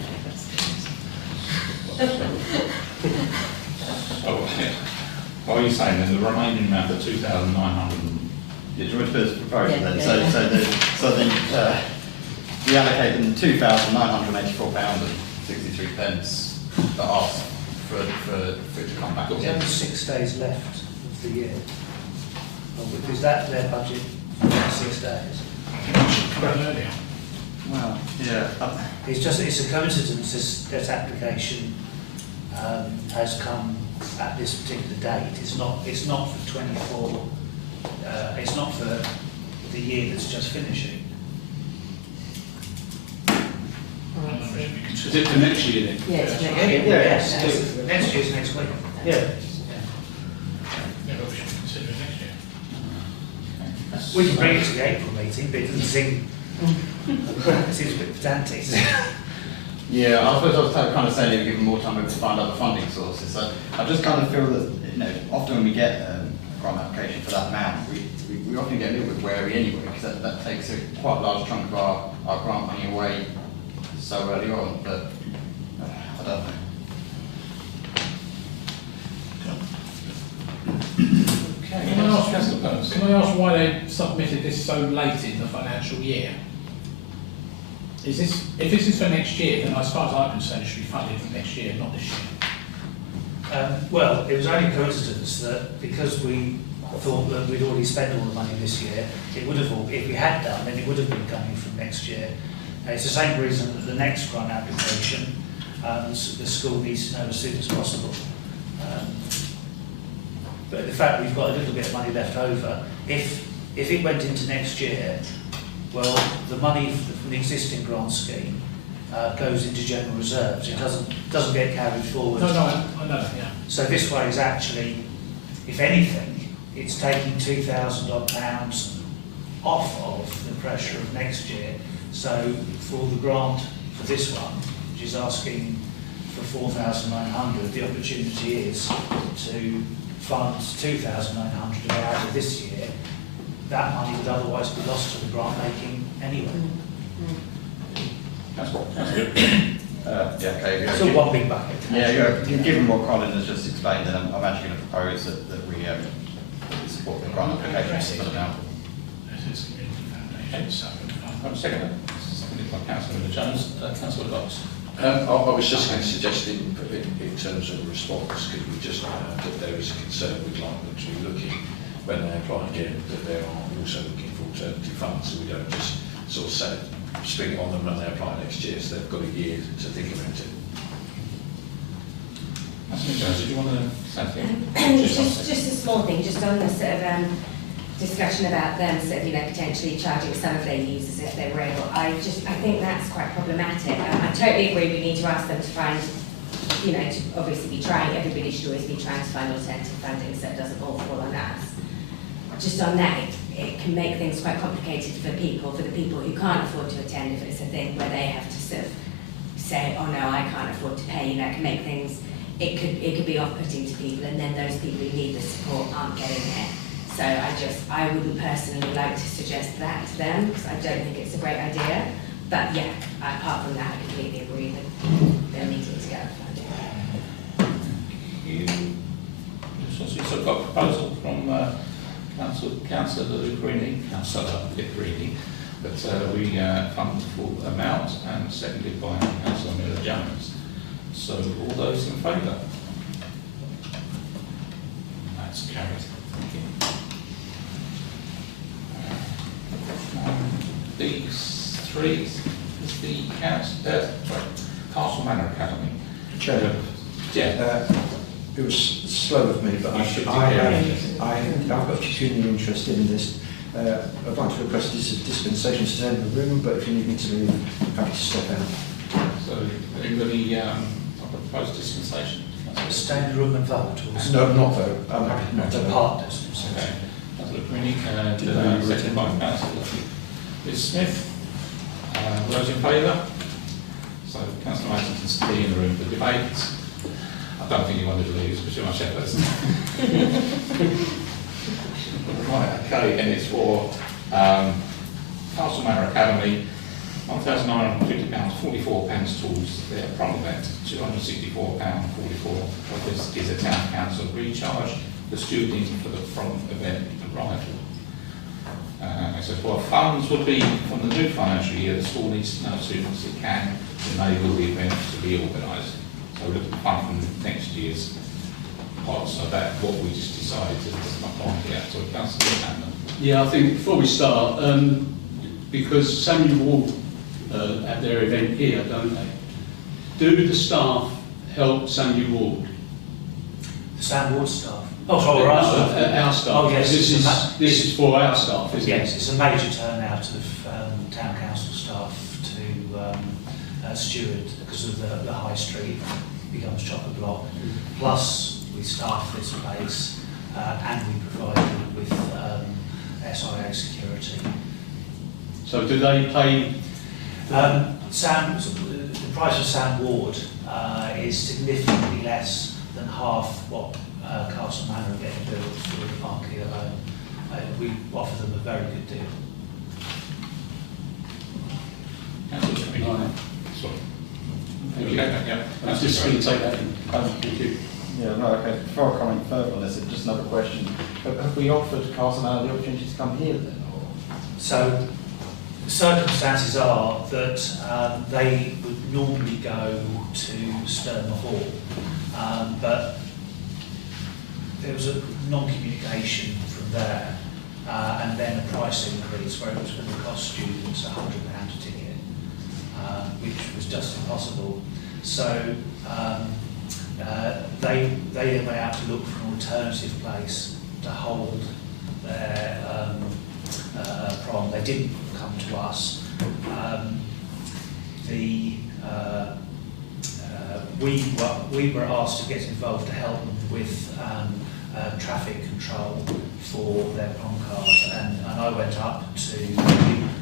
So, what are you saying then? The remaining amount of 2,900. Yeah, do you want to put this proposal Yeah, then? yeah, So then we allocate them £2,984.63, but ask for it to come back There's again. only 6 days left of the year. Is that their budget for 6 days? Come on earlier. Well, yeah. It's a coincidence this application has come at this particular date. It's not for 24. It's not for the year that's just finishing. Is it for next year then? Yeah, it's next year. Yes. Next year's next week. Yeah, but we should consider it next year. We can bring it to the April meeting, but it doesn't seem. It seems a bit pedantic. Yeah, I suppose I was kind of saying that we give them more time to find other funding sources. So I just kind of feel that, often when we get a grant application for that amount, we often get a little bit wary anyway, because that takes a quite large chunk of our grant money away so early on, but I don't know. Okay. Can I ask why they submitted this so late in the financial year? If this is for next year, then as far as I'm concerned, it should be funded for next year, not this year. Well, it was only a coincidence that because we thought that we'd already spent all the money this year, it would have if we had done, then it would have been coming from next year. It's the same reason that the next grant application, the school needs to know as soon as possible. But the fact we've got a little bit of money left over, if it went into next year, Well, the money from the existing grant scheme goes into general reserves. It doesn't get carried forward. No, I know, yeah. So this way is actually, if anything, it's taking £2,000 off of the pressure of next year. So for the grant for this one, which is asking for 4,900, the opportunity is to fund 2,900 out of this year. That money would otherwise be lost to the grant making anyway. That's good. Yeah, okay. It's all one big bucket. Yeah, given what Colin has just explained, then I'm actually going to propose that we support the grant application for now. I'm seconded by Councillor Jones. Councillor Cox. I was just going to suggest in terms of response, could we just that there is a concern we'd like them to be looking when they apply again, that they are also looking for alternative funds, so we don't just sort of say, spring it on them when they apply next year, so they've got a year to think about it. Councillor Jones, did you want to say something? Just a small thing, just on the sort of discussion about them sort of, potentially charging some of their users if they were able. I think that's quite problematic. I totally agree we need to ask them to find, to obviously be trying, everybody should always be trying to find alternative funding so it doesn't all fall on us. Just on that, it can make things quite complicated for the people who can't afford to attend, if it's a thing where they have to sort of say, oh no, I can't afford to pay, it can make things, it could be off-putting to people, and then those people who need the support aren't getting it. So I wouldn't personally like to suggest that to them, because I don't think it's a great idea. But yeah, apart from that, I completely agree that they're needing to get funding. So I've got a proposal from Councillor Lucrini, that we fund the full amount, and seconded by Councillor Miller Jones. So all those in favour? That's carried. Thank you. These three is the Castle Manor Academy. Chair, Yeah. it was slow of me, but I've got a peculiar interest in this. I'd like to request dispensation to stay in the room, but if you need me to leave, I'm happy to step out. So anybody propose dispensation? Stay in the room and vote. No, not though. I'm happy not to vote. Partners. Okay. Councillor Greeny, seconded by Councillor Liz Smith. All those in favour? So Councillor Mason can stay in the room for debate. I don't think you wanted to leave, because you're my shepherds. Right, okay, and it's for Castle Manor Academy, £1,950, 44 pence towards their prom event, £264.44. This is a town council recharge for students for the prom event arrival. So what funds would be from the new financial year, the school needs to know as soon as it can enable the event to be organised. So we're looking at fund from next year's pot, so that's what we just decided to knock on here. So Councillor Hannon. Yeah, I think before we start, because Samuel Ward at their event here, don't they? Do the staff help Samuel Ward? The Sam Ward staff. Oh, sorry, our staff. Our staff. Oh, yes. This is for our staff, isn't it? Yes, it's a major turnout of town council staff to steward, because of the high street becomes chock-a-block. Plus, we staff this place and we provide them with SIA security. So do they pay? The price of Sam Ward is significantly less than half what Castle Manor are getting billed for the parking alone. We offer them a very good deal. Councillor Greeny. Sorry. Yeah. I was just going to take that in. Thank you. Yeah, no, okay. Before I comment further on this, just another question. Have we offered Castle Manor the opportunity to come here then? Or? So the circumstances are that they would normally go to Sturmer Hall, but there was a non-communication from there, and then a price increase where it was going to cost students £100 a ticket, which was just impossible. So they then went out to look for an alternative place to hold their prom. They didn't come to us. We were asked to get involved to help them with traffic control for their prom cars, and I went up to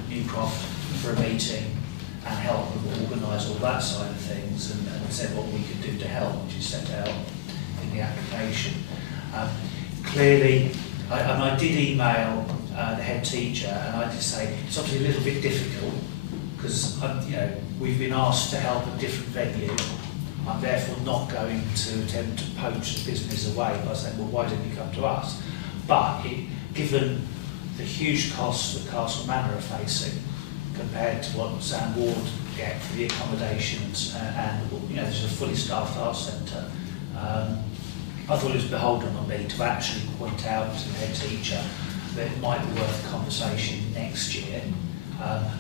Newcroft for a meeting and helped them organise all that side of things, and said what we could do to help, which is set out in the application. Clearly, I did email the head teacher, and I did say it's obviously a little bit difficult because we've been asked to help a different venue. I'm therefore not going to attempt to poach the business away by saying, well, why didn't you come to us? But given the huge costs that Castle Manor are facing compared to what Sam Ward get for the accommodations and there's a fully staffed arts centre, I thought it was beholden on me to actually point out to the head teacher that it might be worth a conversation next year.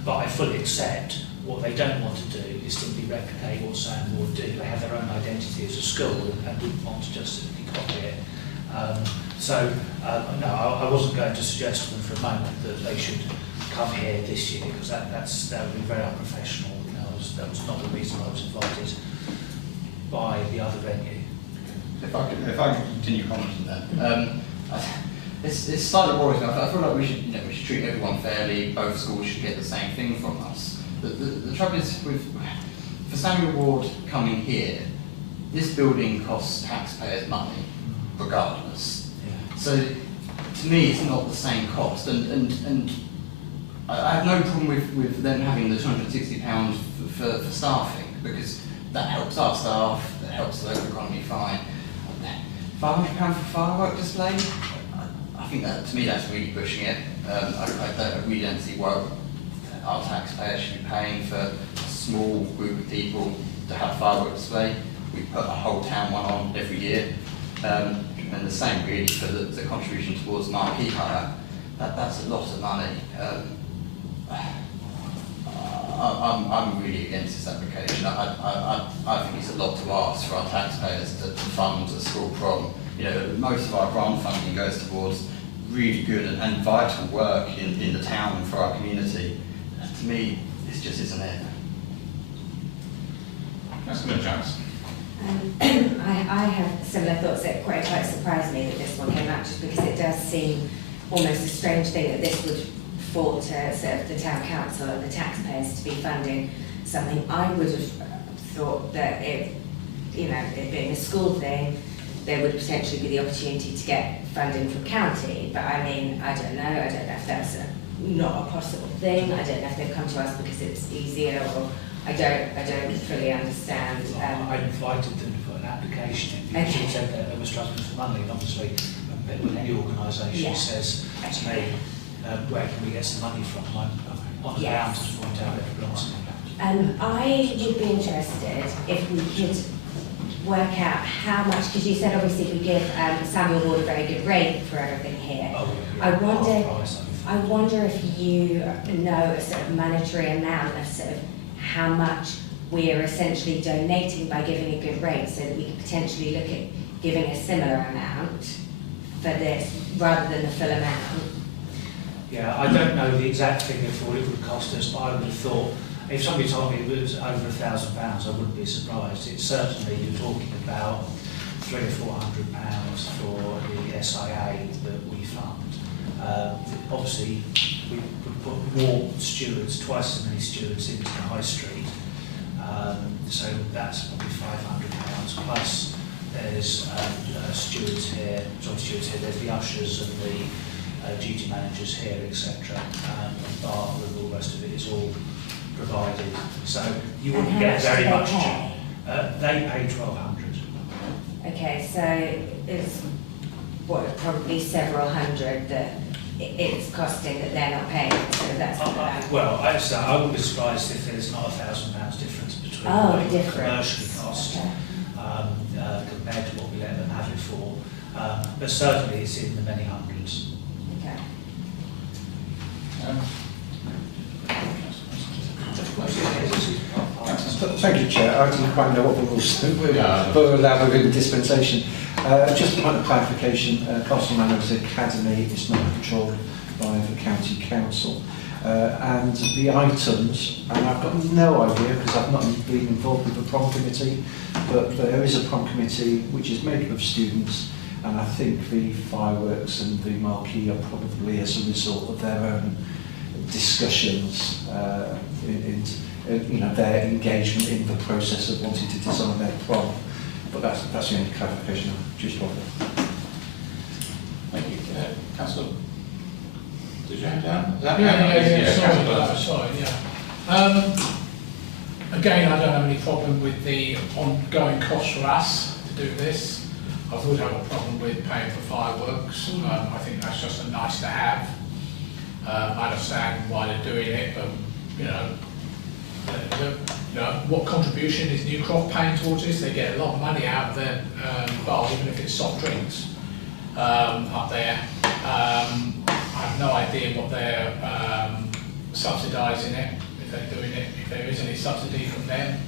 But I fully accept what they don't want to do is simply replicate what Sam Ward do. They have their own identity as a school and wouldn't want to just simply copy it. No, I wasn't going to suggest to them for a moment that they should come here this year, because that would be very unprofessional. That was not the reason I was invited by the other venue. If I can continue commenting then. It's slightly worrying. I feel like we should treat everyone fairly. Both schools should get the same thing from us. The trouble is, for Samuel Ward coming here, this building costs taxpayers money, regardless. Yeah. So, to me, it's not the same cost, and I have no problem with them having the £260 for staffing, because that helps our staff, that helps the local economy fine. £500 for firework display? I think that, to me, that's really pushing it. I really don't see why our taxpayers should be paying for a small group of people to have firework display. We put a whole town one on every year. And the same really for the contribution towards marquee hire. That's a lot of money. I'm really against this application. I think it's a lot to ask for our taxpayers to fund a school prom. Most of our grant funding goes towards really good and vital work in the town and for our community. And to me, this just isn't it. Councillor Jones. I have similar thoughts. It quite surprised me that this one came out, just because it does seem almost a strange thing that this would fall to sort of the town council and the taxpayers to be funding something. I would have thought that it being a school thing, there would potentially be the opportunity to get funding from county, but I mean, I don't know if that's not a possible thing. I don't know if they've come to us because it's easier, or I don't fully understand. I invited them to put an application in, because they said that they were struggling for money, and obviously when any organisation says to me, where can we get some money from, I'm on the bound to point out it belongs to me. I would be interested if we could work out how much, because you said obviously we give Samuel Ward a very good rate for everything here. I wonder if you know a sort of monetary amount of sort of how much we are essentially donating by giving a good rate, so that we could potentially look at giving a similar amount for this rather than the full amount. Yeah, I don't know the exact figure for what it would cost us, but I would have thought, if somebody told me it was over £1,000, I wouldn't be surprised. It's certainly, you're talking about £300 or £400 for the SIA that we fund. Obviously, we would put more stewards, twice as many stewards into the high street. So that's probably £500, plus there's stewards here, there's the ushers and the duty managers here, etc. And bar and all the rest of it is all provided. So you wouldn't get very much. They pay £1,200. Okay, so it's probably several hundred that it's costing that they're not paying. So that's well, I wouldn't be surprised if there's not £1,000 difference between what it commercially cost compared to what we let them have it for. But certainly it's in the many hundreds. Okay. Thank you, Chair. I didn't quite know what the rules were allowed within the dispensation. Just a point of clarification, Castle Manor is an academy, it's not a controlled by the county council. And the items, and I've got no idea because I've not been involved with the prom committee, but there is a prom committee which is made up of students, and I think the fireworks and the marquee are probably as a result of their own discussions, their engagement in the process of wanting to design their prom. But that's the only clarification I've just wanted. Thank you. Councillor, did you have that? Sorry. Again, I don't have any problem with the ongoing cost for us to do this. I would have a problem with paying for fireworks. I think that's just a nice to have. I understand why they're doing it, but what contribution is Newcroft paying towards this? They get a lot of money out of their bar, even if it's soft drinks up there. I have no idea what they're subsidising it, if they're doing it, if there is any subsidy from them.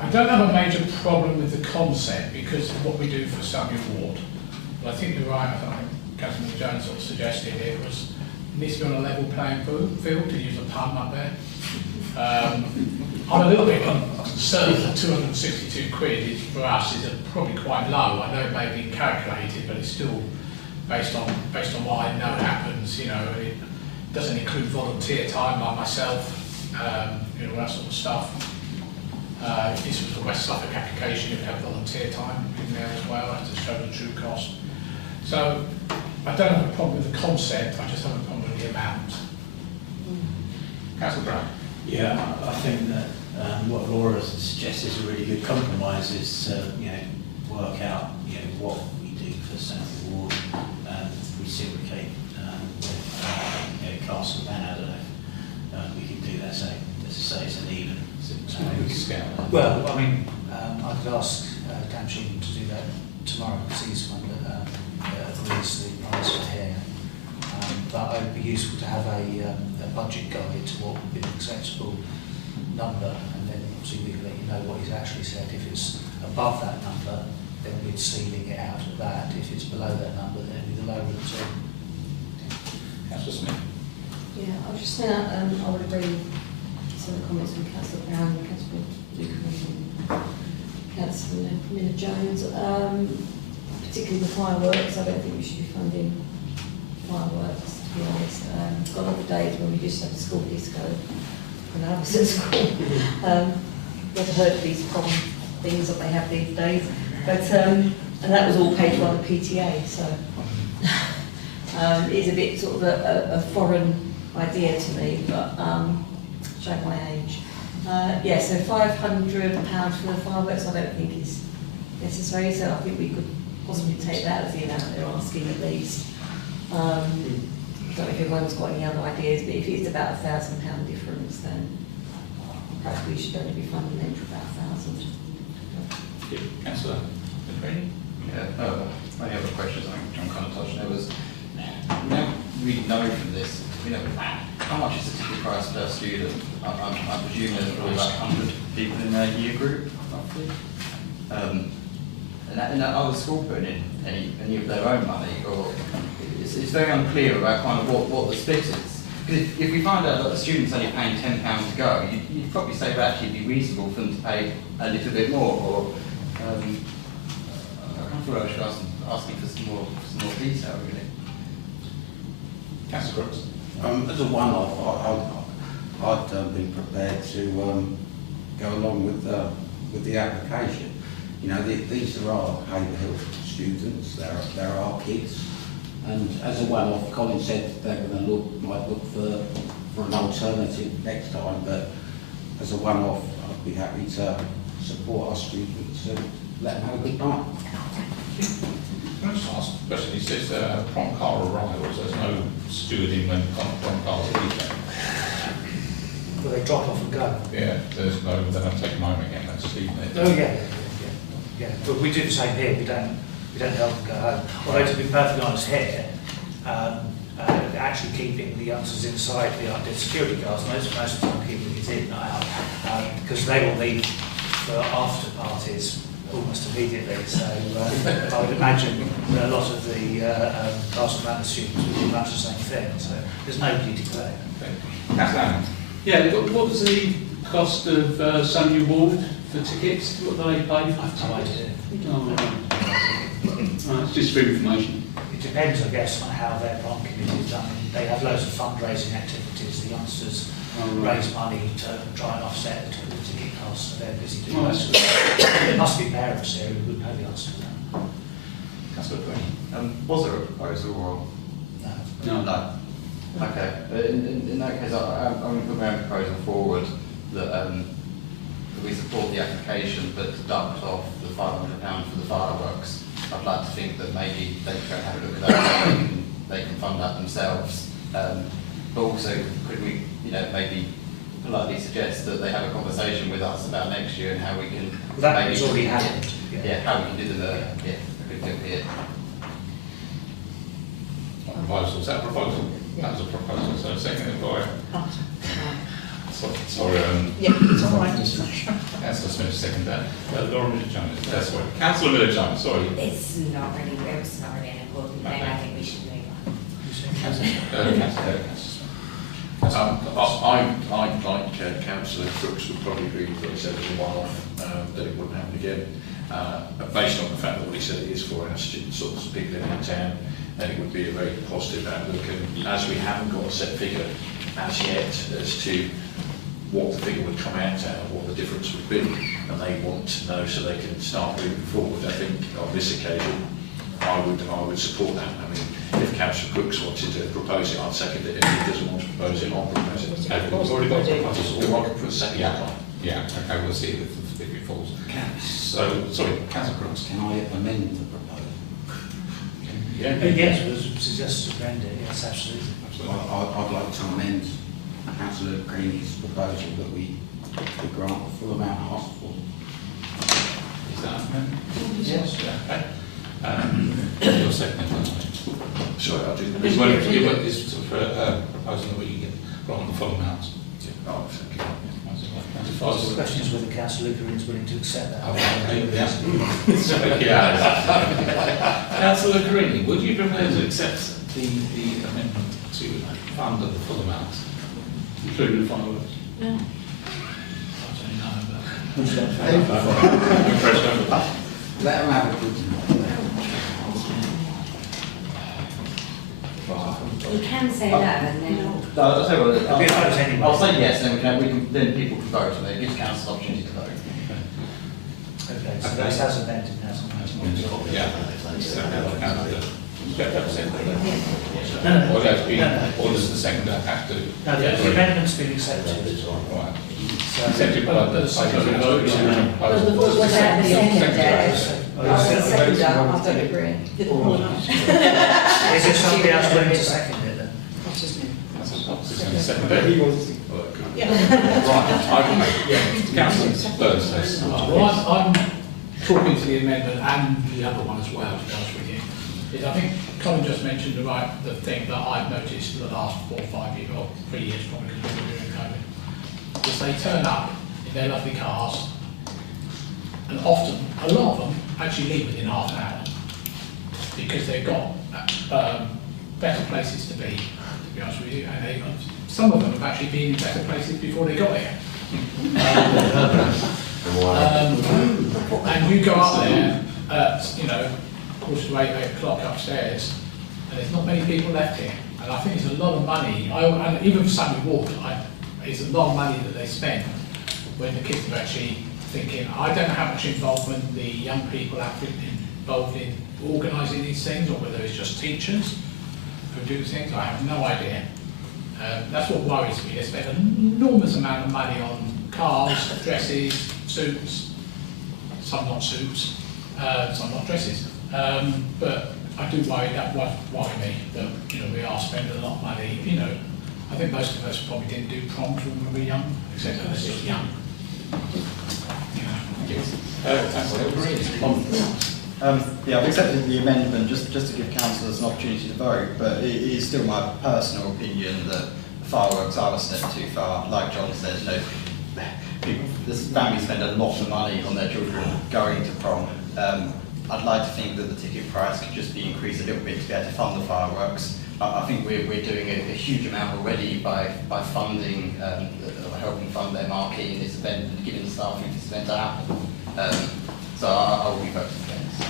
I don't have a major problem with the concept because of what we do for Samuel Ward. But I think you're right, I think Councillor Jones sort of suggested it needs to be on a level playing field, to use a pun up there. I'm a little bit concerned that 262 quid is, for us is probably quite low. I know it may be calculated, but it's still based on what I know happens. It doesn't include volunteer time like myself, that sort of stuff. If this was a West Suffolk application, you would have volunteer time in there as well to show the true cost. So I don't have a problem with the concept, I just have a problem with the amount. Councillor Brown. Yeah, I think that what Laura suggests is a really good compromise. Is work out what we do for Samuel Ward and reciprocate with Castle Van. I don't know if we can do that. So let's say it's an even. Well, I mean, I could ask Dan Sheehan to do that tomorrow because he's one that agrees the price for hair. But it would be useful to have a budget guide to what would be an acceptable number, and then obviously we can let you know what he's actually said. If it's above that number, then we'd ceiling it out at that. If it's below that number, then we'd lower it to. Councillor Smith. Yeah, I was just saying I would agree with some of the comments from Councillor Brown, Councillor Lucan and Councillor Miller Jones, particularly the fireworks. I don't think we should be funding fireworks, to be honest. Got other days when we used to have a school disco when I was at school. Never heard of these common things that they have these days, but and that was all paid by the PTA, so it is a bit sort of a foreign idea to me, but show my age. Yeah, so £500 for the fireworks I don't think is necessary, so I think we could possibly take that as the amount they're asking at least. I don't know if everyone's got any other ideas, but if it's about £1,000 difference, then perhaps we should only be funding them for about 1,000. Councillor McCready. Yeah, my other questions I think John kind of touched on was, we don't really know from this, how much is the ticket price per student? I presume there's probably about 100 people in their year group, roughly. And are the school putting in any of their own money, or it's very unclear about kind of what the split is. Because if we find out that the student's only paying £10 to go, you'd probably say that actually be reasonable for them to pay a little bit more. Or I kind of thought I was asking for some more detail, really. Councillor Crooks. As a one-off, I'd be prepared to go along with the application. These are our Haverhill students, they're our kids, and as a one-off, Colin said they're going to might look for an alternative next time, but as a one-off, I'd be happy to support our students and let them have a good night. Can I just ask a question? He says prom car arrivals, there's no stewarding when prom cars are leaving. Well, they drop off and go. Yeah, there's no, then I'll take them home again, that's just leaving it. Oh yeah. But we do the same here. We don't help them go home. Although to be perfectly honest, here, actually keeping the youngsters inside the security guards, most of the time keeping it in, because they will leave for after parties almost immediately, so I would imagine that a lot of the Castle Manor students would do much the same thing, so there's nobody to play. Councillor Allen. Yeah, what was the cost of Sunday Ward for tickets? What do they pay? I've no idea. Oh, right. It's just for information. It depends, I guess, on how their bond committee is done. They have loads of fundraising activities. The youngsters raise money to try and offset the ticket costs, so they're busy doing that. There must be parents there who would know the answer to that. Councillor Green. Was there a proposal or? No. No. Okay, in that case, I'm going to put my own proposal forward that we support the application but deduct off the £500 for the fireworks. I'd like to think that maybe they can have a look at that and they can fund that themselves. But also, could we, maybe politely suggest that they have a conversation with us about next year and how we can... Well, that maybe, has already happened. Yeah, how we can do them a good thing here. Proposal. Is that a proposal? That was a proposal. So seconded by. Sorry. Yeah, it's all right. Councillor Smith seconded that. Laura Miller-Jones. That's right. Councillor Miller-Jones. Sorry. It's not really, it's not really an important thing, I think we should move on. I'd like Councillor Crooks would probably agree with what he said as a one-off, that it wouldn't happen again. Based on the fact that what he said it is for our students, sort of people in our town, then it would be a very positive outlook. And as we haven't got a set figure as yet as to what the figure would come out at, what the difference would be, and they want to know so they can start moving forward, I think on this occasion I would support that. I mean, if Councillor Crooks wanted to propose it, I'd second it. If he doesn't want to propose it, I'll propose it. We've already got a proposal. We want to put a second Yeah. Yeah. Okay. We'll see if it falls. So sorry, Councillor Crooks. Can I amend the proposal? Yeah. Yes, it was suggested to amend it, yes, absolutely. I'd like to amend Councillor Green's proposal that we grant a full amount of hospital. Is that an amendment? Yes. Okay. Your second. Sorry, I'll do the It's for proposing that we can grant the full amount. Oh, thank you. The question is whether Councillor Green is willing to accept that. Councillor Green, would you propose to accept the amendment to fund the full amount, including the fireworks? No. Let them have a good You can say no and then. No, I'll tell you what, It'll be a vote anyway. I'll say yes, and then people can vote, and it gives council an opportunity to vote. Okay, so this has amended now. Yeah. No, Or does the second have to? no, the amendment's been accepted. Right. So, Accepted by the second vote. Well, the vote was Without the second, I was the second, I don't agree. is there somebody else willing to second it then? What's his name? Second. Yeah. Right. Councillor Burns says. Well, I'm talking to the amendment and the other one as well, to be honest with you. Is I think Colin just mentioned the thing that I've noticed for the last 4 or 5 years, or 3 years probably, because we were doing COVID, is they turn up in their lovely cars, and often, a lot of them actually leave within half an hour, because they've got better places to be honest with you, and some of them have actually been in better places before they got here. And you go up there at, 8:45 upstairs, and there's not many people left here. And I think it's a lot of money, and even for Sunday Walk, it's a lot of money that they spend when the kids are actually thinking. I don't know how much involvement the young people have been involved in organising these things, or whether it's just teachers who do things. I have no idea. That's what worries me. They spend an enormous amount of money on cars, dresses, suits, some not suits, some not dresses. But I do worry, that worry me, that we are spending a lot of money. I think most of us probably didn't do proms when we were young, except for us just young. Yeah, I've accepted the amendment just to give councillors an opportunity to vote, but it is still my personal opinion that fireworks are a step too far. Like John says, this family spend a lot of money on their children going to prom. I'd like to think that the ticket price could just be increased a little bit to be able to fund the fireworks. I think we're doing a huge amount already by funding, or helping fund their marquee in this event and giving the staff for this event to happen. So I will be voting against.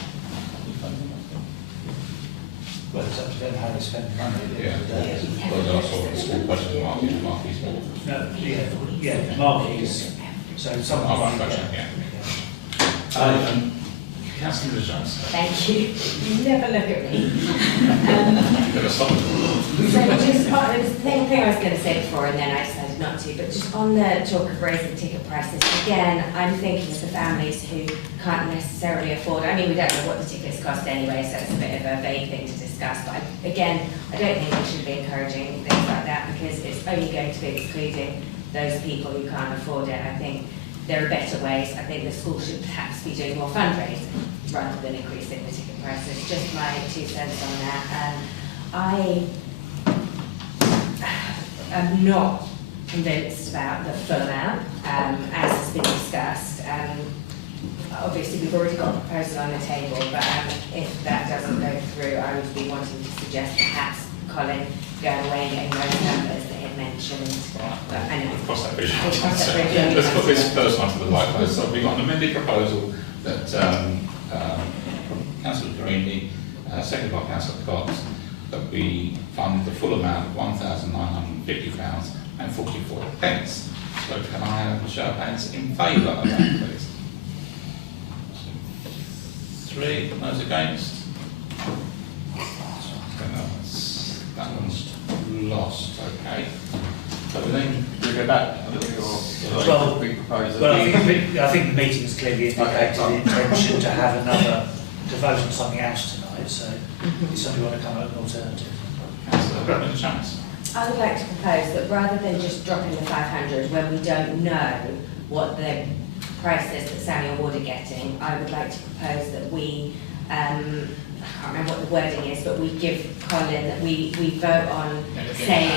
Well, it's up to them how they spend the money at the end of the day. Well, that's what the school budget market more. No, yeah, marquees. So some Oh, right, gotcha, yeah. Councillor Jones. Thank you. You never look at me. Never stop. So just, it was the thing I was going to say before and then I decided not to, but just on the talk of raising ticket prices, again, I'm thinking of the families who can't necessarily afford, I mean, we don't know what the tickets cost anyway, so it's a bit of a vague thing to discuss, but again, I don't think we should be encouraging things like that because it's only going to be excluding those people who can't afford it. I think there are better ways. I think the school should perhaps be doing more fundraising rather than increasing the ticket prices. Just my 2 cents on that. I am not convinced about the full amount, as has been discussed. Obviously, we've already got a proposal on the table, but if that doesn't go through, I would be wanting to suggest perhaps Colin going away and getting those numbers that he mentioned. But I know. We'll cross that bridge. We'll cross that bridge. Let's put this first one to the right place. So we've got an amended proposal that Councillor Greenley, seconded by Councillor Cox, that we fund the full amount of £1,950 and 44 pence. So can I have a show of hands in favour of that, please? 3, those against? That one's lost, okay. So we then Do we go back? Well, we propose Well, I think the meeting's clearly indicated the intention to have another, to vote on something else tonight, so if somebody want to come up with an alternative. Councillor Brendan Chance. I would like to propose that rather than just dropping the 500 when we don't know what the price is that Samuel Ward are getting, I would like to propose that we, I can't remember what the wording is, but we give Colin, that we vote on saying,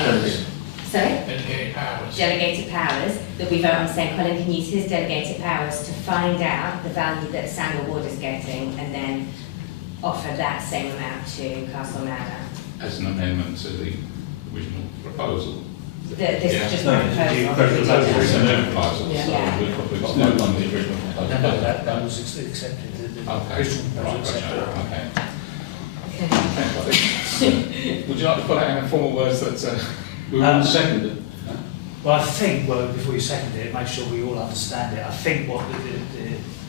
sorry? Delegated powers. Delegated powers, that we vote on saying Colin can use his delegated powers to find out the value that Samuel Ward is getting and then offer that same amount to Castle Manor. As an amendment to the original proposal. This is just No, my proposal. It's a new proposal, Yeah. so we've got no on the original proposal. No, that was accepted. The Okay, original proposal right, accepted. gotcha, okay. Would you like to put out in formal words that We want to second it. Well, I think, well, before you second it, make sure we all understand it. I think what the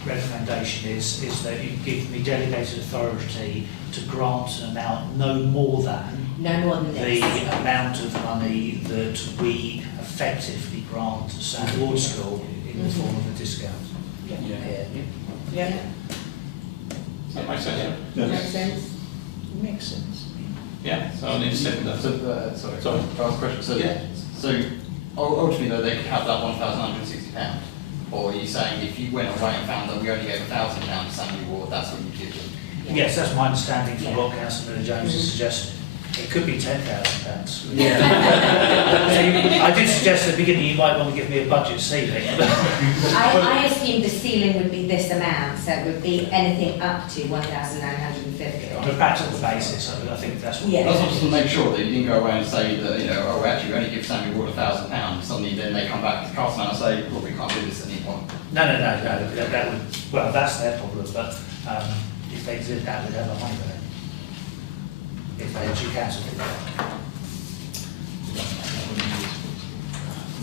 recommendation is that you give me delegated authority to grant an amount no more than this. the amount of money that we effectively grant to St Ward School in the form of a discount. Yeah. Yeah. Does that make sense? Makes sense. Makes sense. Yeah, so I need to second that. Sorry, Sorry. last question. So, Yeah. so ultimately, though, they could have that £1,160, or are you saying if you went away and found that we only gave £1,000 to Samuel Ward, that's what you give them? Yes, that's my understanding from what Councillor Jones has suggested. It could be £10,000. Yeah. So I did suggest at the beginning you might want to give me a budget ceiling. I assumed the ceiling would be this amount, so it would be anything up to 1,950. On a practical basis, I think that's what. Yeah. I just want to make sure that you didn't go away and say that, oh, actually, we only give Samuel Ward £1,000. Suddenly, then they come back to Castle and say, well, we can't do this at any point. No, that would, well, that's their problem, but if they did that, they'd have a money there. If they actually cancelled it.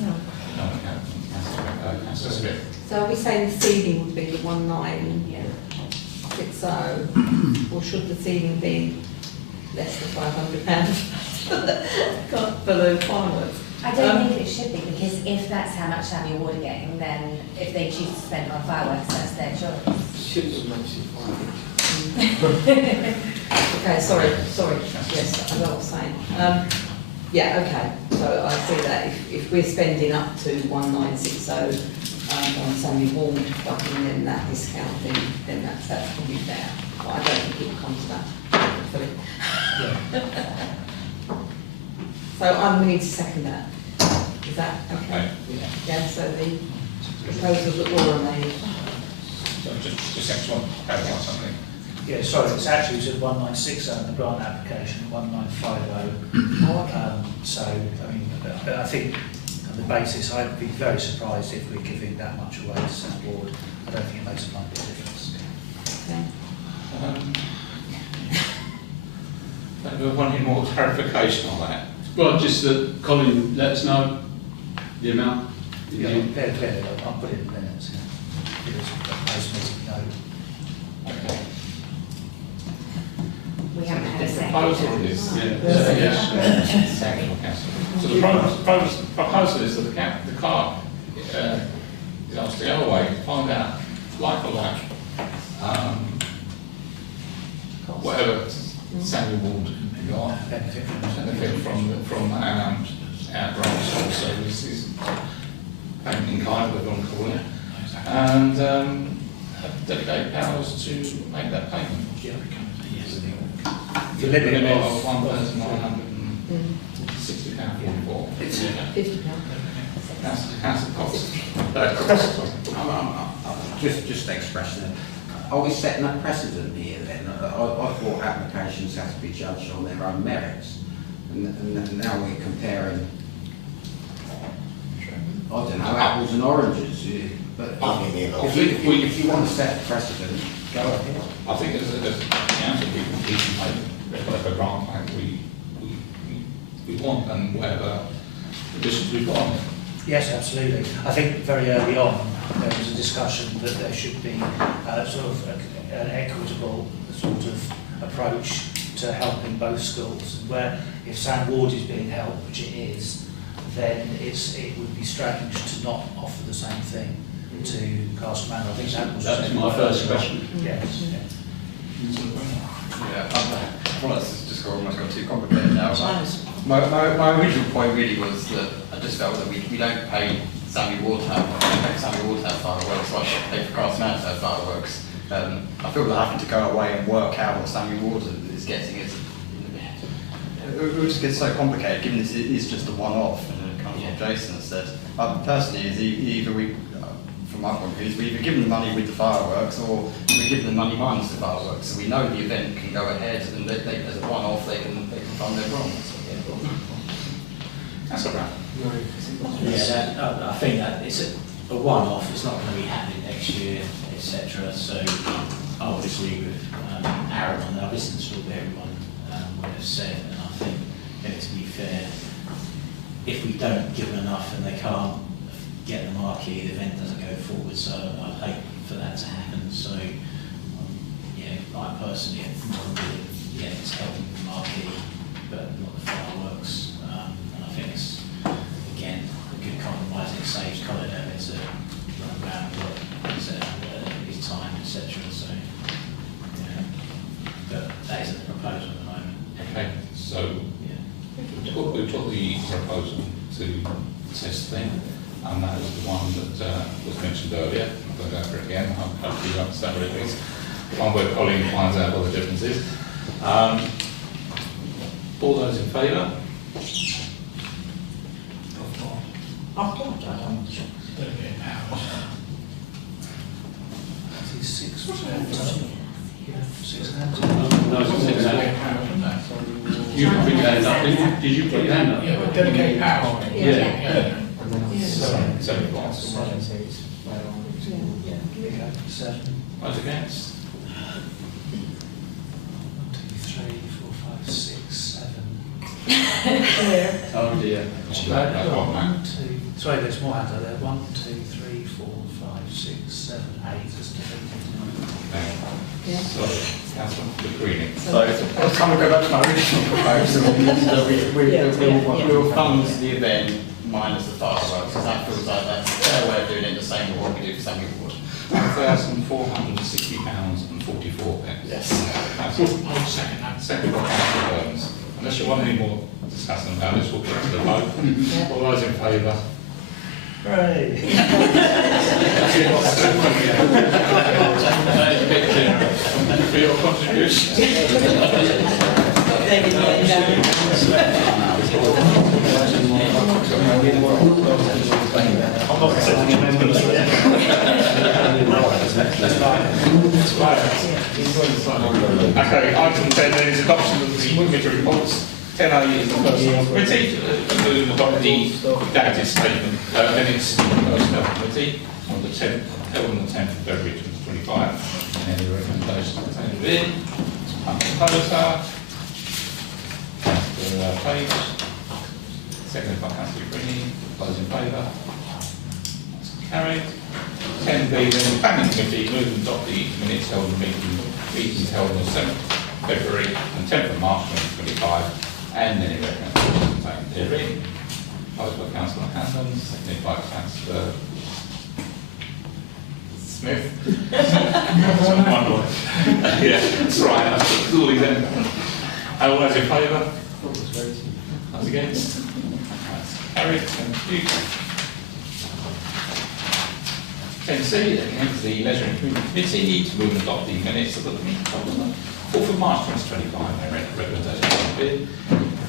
No. No, okay. Councillor Smith. So are we saying the ceiling would be the 1960, Yeah. or should the ceiling be less than £500 for the fireworks? I don't think it should be, because if that's how much Samuel Ward are getting, then if they choose to spend it on fireworks, that's their choice. Okay, sorry, yes, I know what I'm saying. Yeah, okay, so I see that if we're spending up to 1960 on Samuel Ward, then that discount, then that's probably fair. But I don't think it will come to that, hopefully. So I'm willing to second that. Is that okay? Okay. Yeah, so the proposal that Laura made. So just have to clarify something. Yeah, sorry, it's actually it was 1960 the grant application, 1950. So, I mean, I think on the basis, I'd be very surprised if we're giving that much away to South Ward. I don't think it makes a bit of difference. Do we want any more clarification on that? Well, just that Colin let us know the amount. Yeah, clearly, I'll put it in the minutes. Yeah. Give us a post-meeting note. Okay. We haven't had a second. Proposal is, Yes. second, councillor. So the proposal is that the clerk is asked to go away, find out, like for like, whatever Samuel Ward got, benefit from our grant source. So this is payment in kind, we're going to call it, and delegate powers to make that payment. The limit of £1,960.44. £50. Councillor Cox. Just expressing it. Are we setting a precedent here then? I thought applications have to be judged on their own merits. And now we're comparing, I don't know, apples and oranges. But if you want to set a precedent, go ahead. I think as council people, we can make whatever grant plan we want and whatever conditions we've got on it. Yes, absolutely. I think very early on there was a discussion that there should be sort of an equitable sort of approach to helping both schools. Where if Sam Ward is being helped, which it is, then it would be strange to not offer the same thing to Castle Manor. I think that was my first question. Yes. Yeah, I thought that's just almost got too complicated now. My original point really was that I just felt that we don't pay Sammy Ward to have fireworks, so I should pay for Castle Manor to have fireworks. I feel that having to go away and work out what Sammy Ward is getting is it will just get so complicated, given this is just a one-off, and kind of what Jason has said. Personally, is either we, from my point of view, is we either give them the money with the fireworks, or we give them the money minus the fireworks, so we know the event can go ahead, and they as a one-off, they can fund their wrongs. That's all right. Yeah, I think that it's a one-off, it's not going to be happening next year, etc. So I would agree with Aaron on that. I've listened to what everyone would have said, and I think, to be fair, if we don't give them enough and they can't get the marquee, the event doesn't go forward. So I'd hate for that to happen. So I personally am more willing, it's helping the marquee, but not the fireworks. And I think it's, again, a good compromise. It saves Colin having to run around his time, etc. So, but that isn't the proposal at the moment. Okay, so we took the proposal to test thing, and that was the one that was mentioned earlier. I'll go over it again. Hopefully you understand what it is. One where Colin finds out what the difference is. All those in favour? You put your hand up, did you put your hand up? Yeah, but delegate power. Yeah. Those against? 1, 2, 3, 4, 5, 6, 7. Oh dear. One, two. Sorry, there's more hands out there. 1, 2, 3, 4, 5, 6, 7, 8. Yeah. So, Councillor McGreeny. So I'll kind of go back to my original proposal, that we'll fund the event minus the fireworks, because that feels like that's a fair way of doing it, the same as what we do for Sammy Ward. £1,460.44. Yes. I'll second that. Second by Councillor Burns. Unless you want any more discussion about this, we'll get to the vote. All those in favour? Hooray! For your contribution. not accepting amendments. Okay, item 10 then is adoption of the committee reports. 10A is the personnel committee, to adopt the data statement, minutes of the personnel committee on the 10th, held on the 10th of February 2025. And any recommendations contained within? Councillor Page, seconded by Councillor Greeny. Those in favour? That's carried. 10B, then the planning committee moved and adopt the minutes held in meetings held on the 7th of February and 10th of March 2025. And any recommendations contained therein. Proposed by Councillor Hanson, seconded by Councillor Smith. Yeah, that's right. That's all these in. All those in favour? Those against? That's carried. Thank you. 10C, again, is the Leisure and Improvement Committee to move and adopt the minutes of the meeting on the 4th of March 2025. Their recommendation has been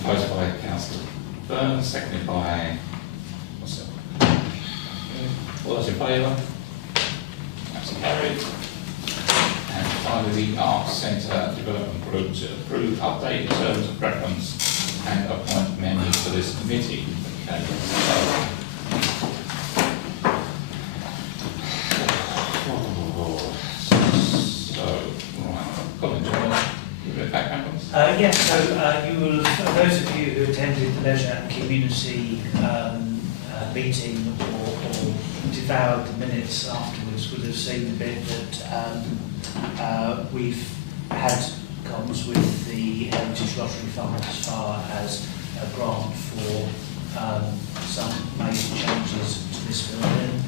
proposed by Councillor Burns, seconded by myself. All those in favour? That's carried. And finally, the Arts Centre Development Group to approve update in terms of preference and appoint members to this committee. Okay. Yes, so you will, those of you who attended the Leisure and Community meeting or devoured the minutes afterwards would have seen a bit that we've had comms with the Heritage Lottery Fund as far as a grant for some major changes to this building.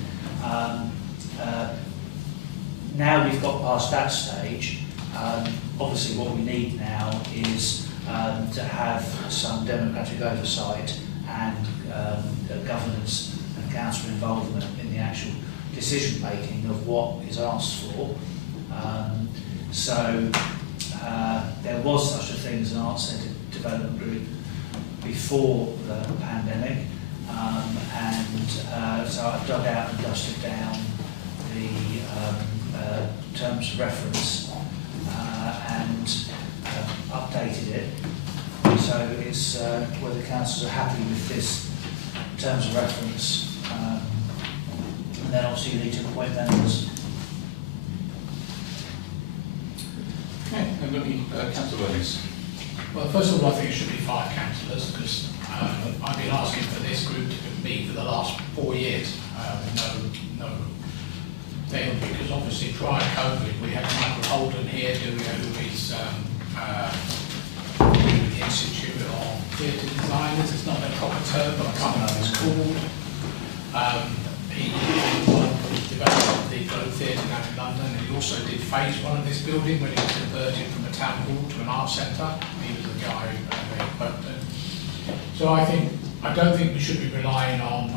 Now we've got past that stage. Obviously what we need now is to have some democratic oversight and governance and council involvement in the actual decision making of what is asked for. There was such a thing as an Arts Centre Development Group before the pandemic, so I've dug out and dusted down the terms of reference and updated it. So it's whether councils are happy with this terms of reference, and then obviously you need to appoint members. Okay, and looking at Councillor Williams. Well, first of all, I think it should be 5 councillors because I've been asking for this group to meet for the last 4 years. No thing, because obviously prior to COVID we had Michael Holden here who is the Institute of Theatre Designers. It's not their proper term, but I can't remember what it's called. He developed the Globe Theatre down in London, and he also did phase 1 of this building when it was converted from a town hall to an art centre. He was the guy who worked there. So I don't think we should be relying on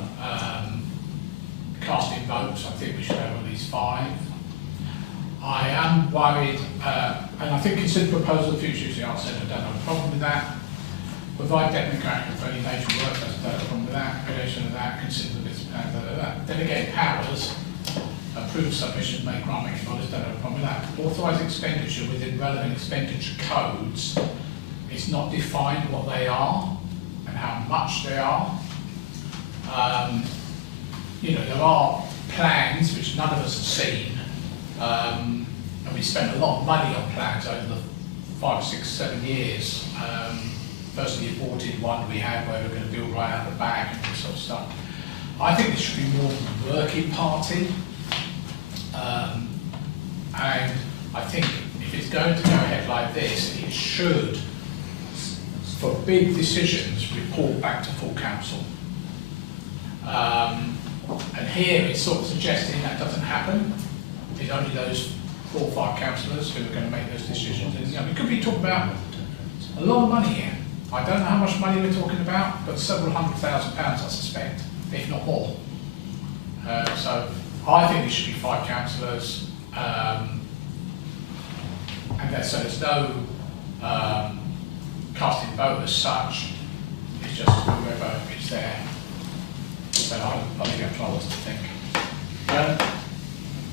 casting votes. I think we should have at least 5. I am worried, and I think consider proposal of the future use of the Arts Centre. I don't have a problem with that. Provide democratic and friendly nature work, that's no problem with that. Creation of that, consider the business plan, delegate powers, approve submission, make grant making bodies, don't have a problem with that. Authorise expenditure within relevant expenditure codes. It's not defined what they are and how much they are. There are plans which none of us have seen, and we spent a lot of money on plans over the 5, 6, 7 years. First the aborted one we had where we were going to build right out the back and this sort of stuff. I think this should be more of a working party, and I think if it's going to go ahead like this, it should, for big decisions, report back to full council. And here it's sort of suggesting that doesn't happen. It's only those 4 or 5 councillors who are going to make those decisions. And, we could be talking about a lot of money here. I don't know how much money we're talking about, but several £100,000, I suspect, if not more. So I think it should be 5 councillors, and so there's no casting vote as such. It's just whoever is there. So I think that's what I was to think.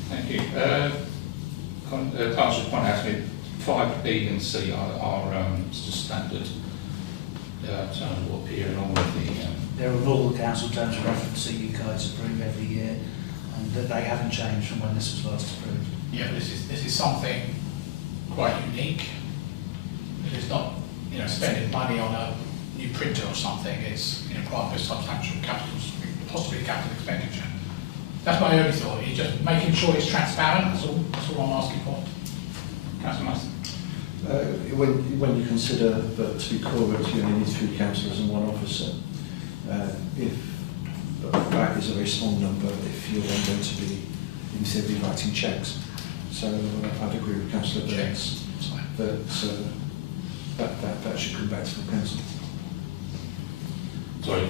Thank you. Councillor Point asked me 5B and C are just standard terms will appear in all of the. There are all the council terms of reference that you guys approve every year, and that they haven't changed from when this was last approved. Yeah, this is something quite unique. It's not, you know, spending money on a new printer or something. It's, you know, quite a substantial capital, possibly capital expenditure. That's my only thought. It's just making sure it's transparent. That's all I'm asking for. Councillor Mason. When you consider that to be corporate you only need 3 councillors and 1 officer, if that is a very small number, if you're then going to be in theory writing cheques. So I'd agree with Councillor Burns that should come back to the council. Sorry,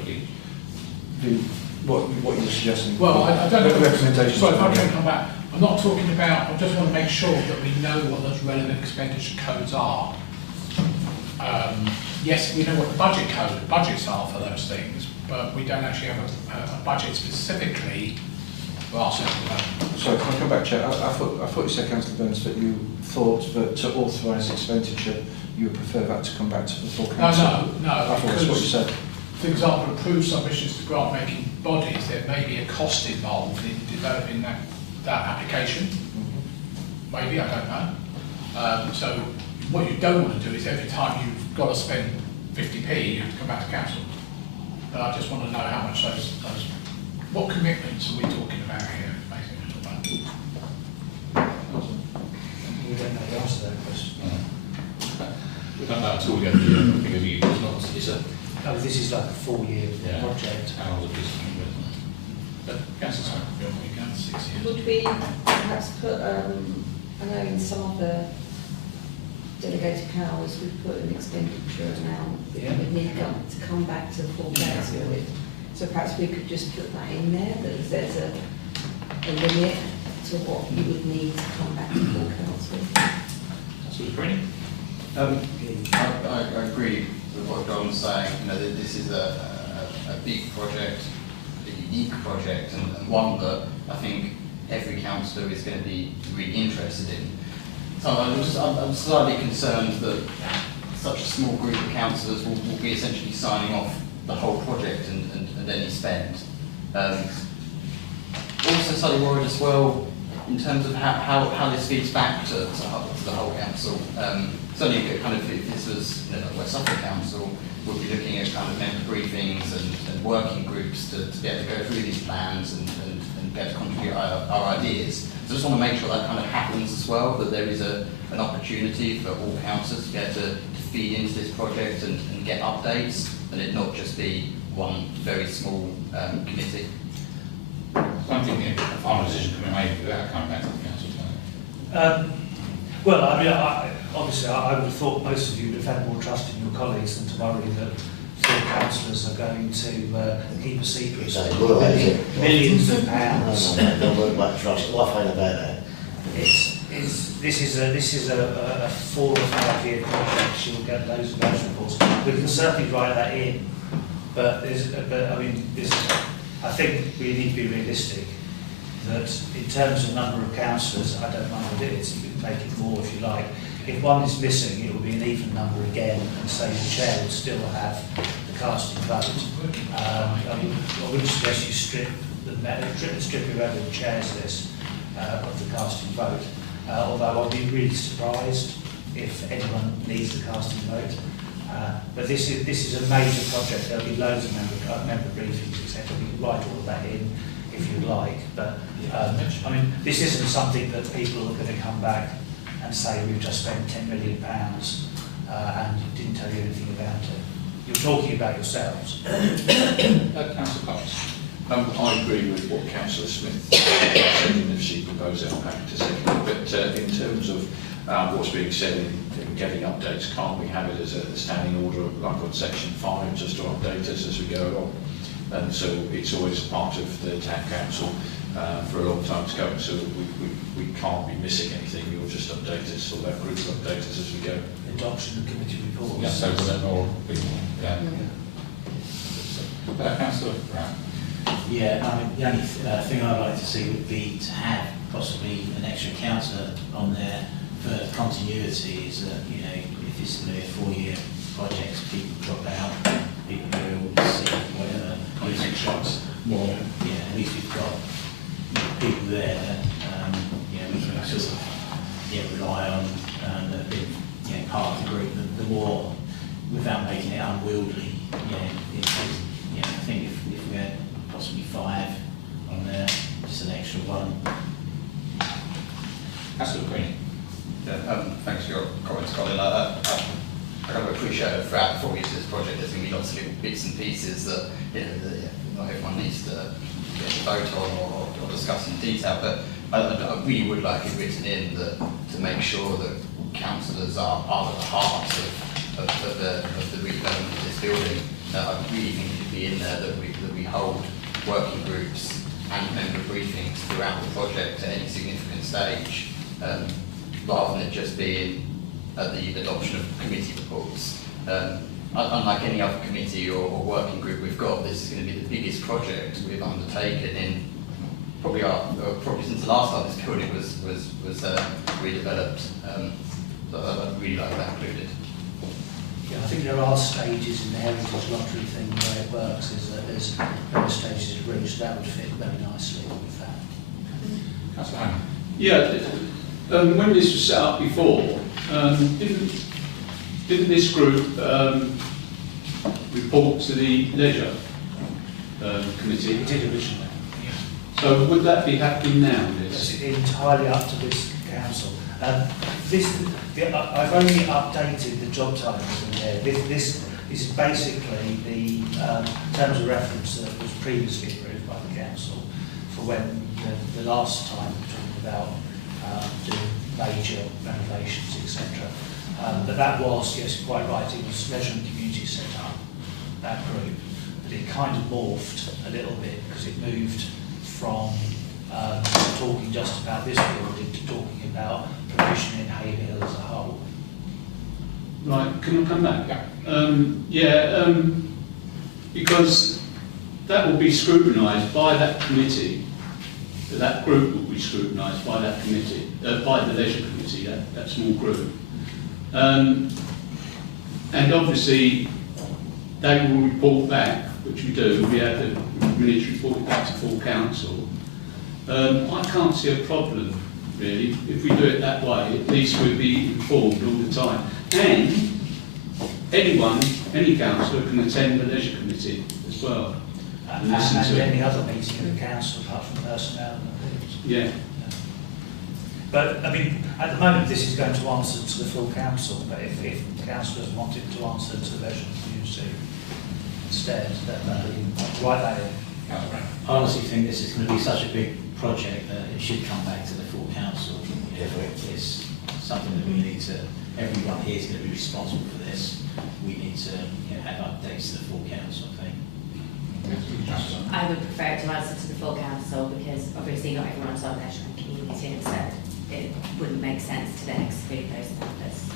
what you're suggesting? Well, I don't know. Recommendations. Sorry, if I can come back. I'm not talking about, I just want to make sure that we know what those relevant expenditure codes are. Yes, we know what the budgets are for those things, but we don't actually have a budget specifically for our central government. Sorry, can I come back, Chair? I thought you said, Councillor Burns, that you thought that to authorise expenditure, you would prefer that to come back to the full council. No, I thought that's what you said. For example, approved submissions to grant-making bodies, there may be a cost involved in developing that application. Maybe, I don't know. So what you don't want to do is every time you've got to spend 50p, you have to come back to council. But I just want to know how much those what commitments are we talking about here, basically? We don't know the answer to that question. We don't know until we go through it, because it's not, it's a... No, this is like a 4-year project. How long is this? But Councillor Smith, we can 6 years. Would we perhaps put, I know in some of the delegated powers, we put an expenditure amount that would need to come back to the full council with. So perhaps we could just put that in there, that there's a limit to what you would need to come back to full council. Councillor Green? I agree with what John's saying. You know, that this is a big project, a unique project, and one that I think every councillor is going to be really interested in. So I'm slightly concerned that such a small group of councillors will be essentially signing off the whole project and any spend. Also slightly worried as well in terms of how this feeds back to the whole council. Certainly kind of, if this was, you know, like West Suffolk Council, would be looking at kind of member briefings and working groups to be able to go through these plans and be able to contribute our ideas. So I just want to make sure that kind of happens as well, that there is an opportunity for all councillors to be able to feed into this project and get updates, and it not just be one very small committee. I don't think a final decision can be made without coming back to the council. Well, I mean, obviously, I would have thought most of you would have had more trust in your colleagues than to worry that 4 councillors are going to keep a secret millions of pounds. Don't worry about trust. What I find about that? This is a 4 or 5 year project. You'll get loads of those reports. We can certainly write that in, but I mean, I think we need to be realistic. That in terms of number of councillors, I don't mind what it is. You can make it more if you like. If one is missing, it will be an even number again, and so the chair would still have the casting vote. I wouldn't suggest you strip whoever the chair's list of the casting vote. Although I'd be really surprised if anyone needs the casting vote. But this is a major project. There'll be loads of member briefings, etc. We can write all of that in if you'd like. But I mean, this isn't something that people are going to come back and say we've just spent £10 million and didn't tell you anything about it. You're talking about yourselves. Councillor Cox. I agree with what Councillor Smith said, and if she proposed it, I'm happy to second it. But in terms of what's being said in getting updates, can't we have it as a standing order, like on section 5, just to update us as we go along? And so it's always part of the town council for a long time to come, so we can't be missing anything. You'll just update us, or that group will update us as we go. Adoption of committee reports. Yeah, so we'll more people. Yeah. Councillor Brown. Yeah, I mean, the only thing I'd like to see would be to have possibly an extra councillor on there for continuity. Is that, you know, if this is going to be a 4-year project, people drop out, people go sick, whatever. At least we've got more. Yeah, at least we've got people there that you know, we can sort of rely on and that have been, you know, part of the group. The more, without making it unwieldy, I think if we had possibly 5 on there, just an extra one. Councillor Green. Yeah, thanks for your comments, Colin. I kind of appreciate that throughout the 4 years of this project there's going to be lots of little bits and pieces that, you know, not everyone needs to vote on or discuss in detail, but I really would like it written in that to make sure that councillors are at the heart of the redevelopment of this building. I really think it should be in there that we hold working groups and member briefings throughout the project at any significant stage, rather than it just being the adoption of committee reports. Unlike any other committee or working group we've got, this is going to be the biggest project we've undertaken in probably since the last time this building was redeveloped. So I'd really like that included. Yeah, I think there are stages in the heritage lottery thing where it works, is that there's various stages of route, so that would fit very nicely with that. Councillor Hannah. Yeah, when this was set up before, didn't this group report to the leisure committee? It did originally. So would that be happening now? It's entirely up to this council. I've only updated the job titles in there. This is basically the terms of reference that was previously approved by the council for when the last time we were talking about doing major renovations, etc. But that was, yes, quite right, it was leisure and community set up, that group. But it kind of morphed a little bit because it moved from talking just about this building to talking about provision in Haverhill as a whole. Right, can I come back? Yeah. Because that will be scrutinised by that committee. That group will be scrutinised by that committee, by the leisure committee, that small group. And obviously they will report back, which we do, we have the minutes reported back to full council. I can't see a problem, really, if we do it that way. At least we'll be informed all the time. And anyone, any councillor can attend the leisure committee as well. And any other meeting of the council apart from personnel and things. Yeah. But, I mean, at the moment this is going to answer to the full council, but if the councillors wanted to answer to the leisure community instead, then that would be right there. I honestly think this is going to be such a big project that it should come back to the full council. It's something that we need to, everyone here is going to be responsible for this. We need to have updates to the full council, I think. I would prefer it to answer to the full council because obviously not everyone's on leisure and community, and so it wouldn't make sense to then exclude those members.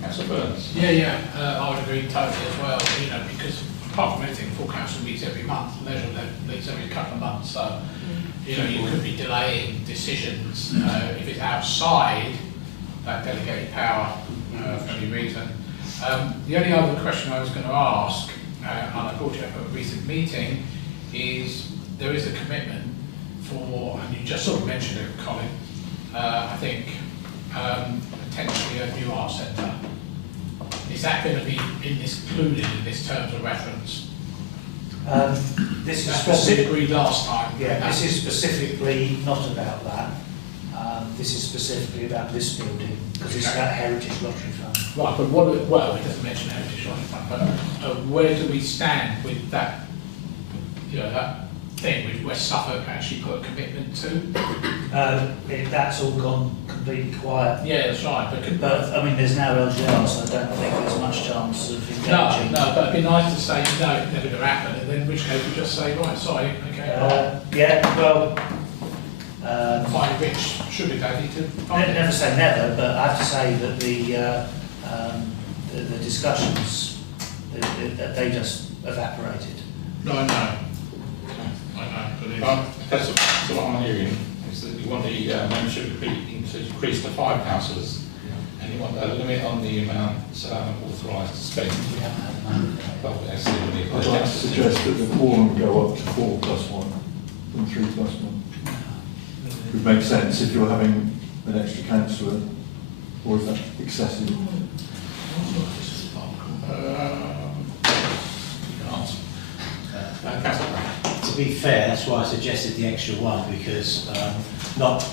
Councillor Burns. Yeah, I would agree totally as well, you know, because apart from anything, full council meets every month, leisure meets every couple of months, so, you know, you could be delaying decisions if it's outside that delegated power for any reason. The only other question I was going to ask, and I brought you up at a recent meeting, is there is a commitment for, and you just sort of mentioned it, Colin, I think potentially a new art centre. Is that going to be included in this terms of reference? This is That's what we agreed last time. Yeah, this is specifically not about that. This is specifically about this building because it's about Heritage Lottery Fund. Right, but what? Well, it doesn't mention Heritage Lottery Fund, but where do we stand with that? You know, that thing where Suffolk actually put a commitment to? That's all gone completely quiet. Yeah, that's right. But I mean, there's now LGR, so I don't think there's much chance of engaging. No, but it'd be nice to say no, it's never going to happen, and then in which case we just say right, sorry, okay. Yeah, well. Find a rich sugar daddy to. Never say never, but I have to say that the discussions they just evaporated. No, I know. That's what I'm hearing, is that you want the membership to be increased to 5 councillors, and you want a limit on the amount authorised to spend. Well, that's the- I'd like to suggest that the quorum go up to 4 plus 1 from 3 plus 1. Would make sense if you're having an extra councillor, or is that excessive? To be fair, that's why I suggested the extra one, because not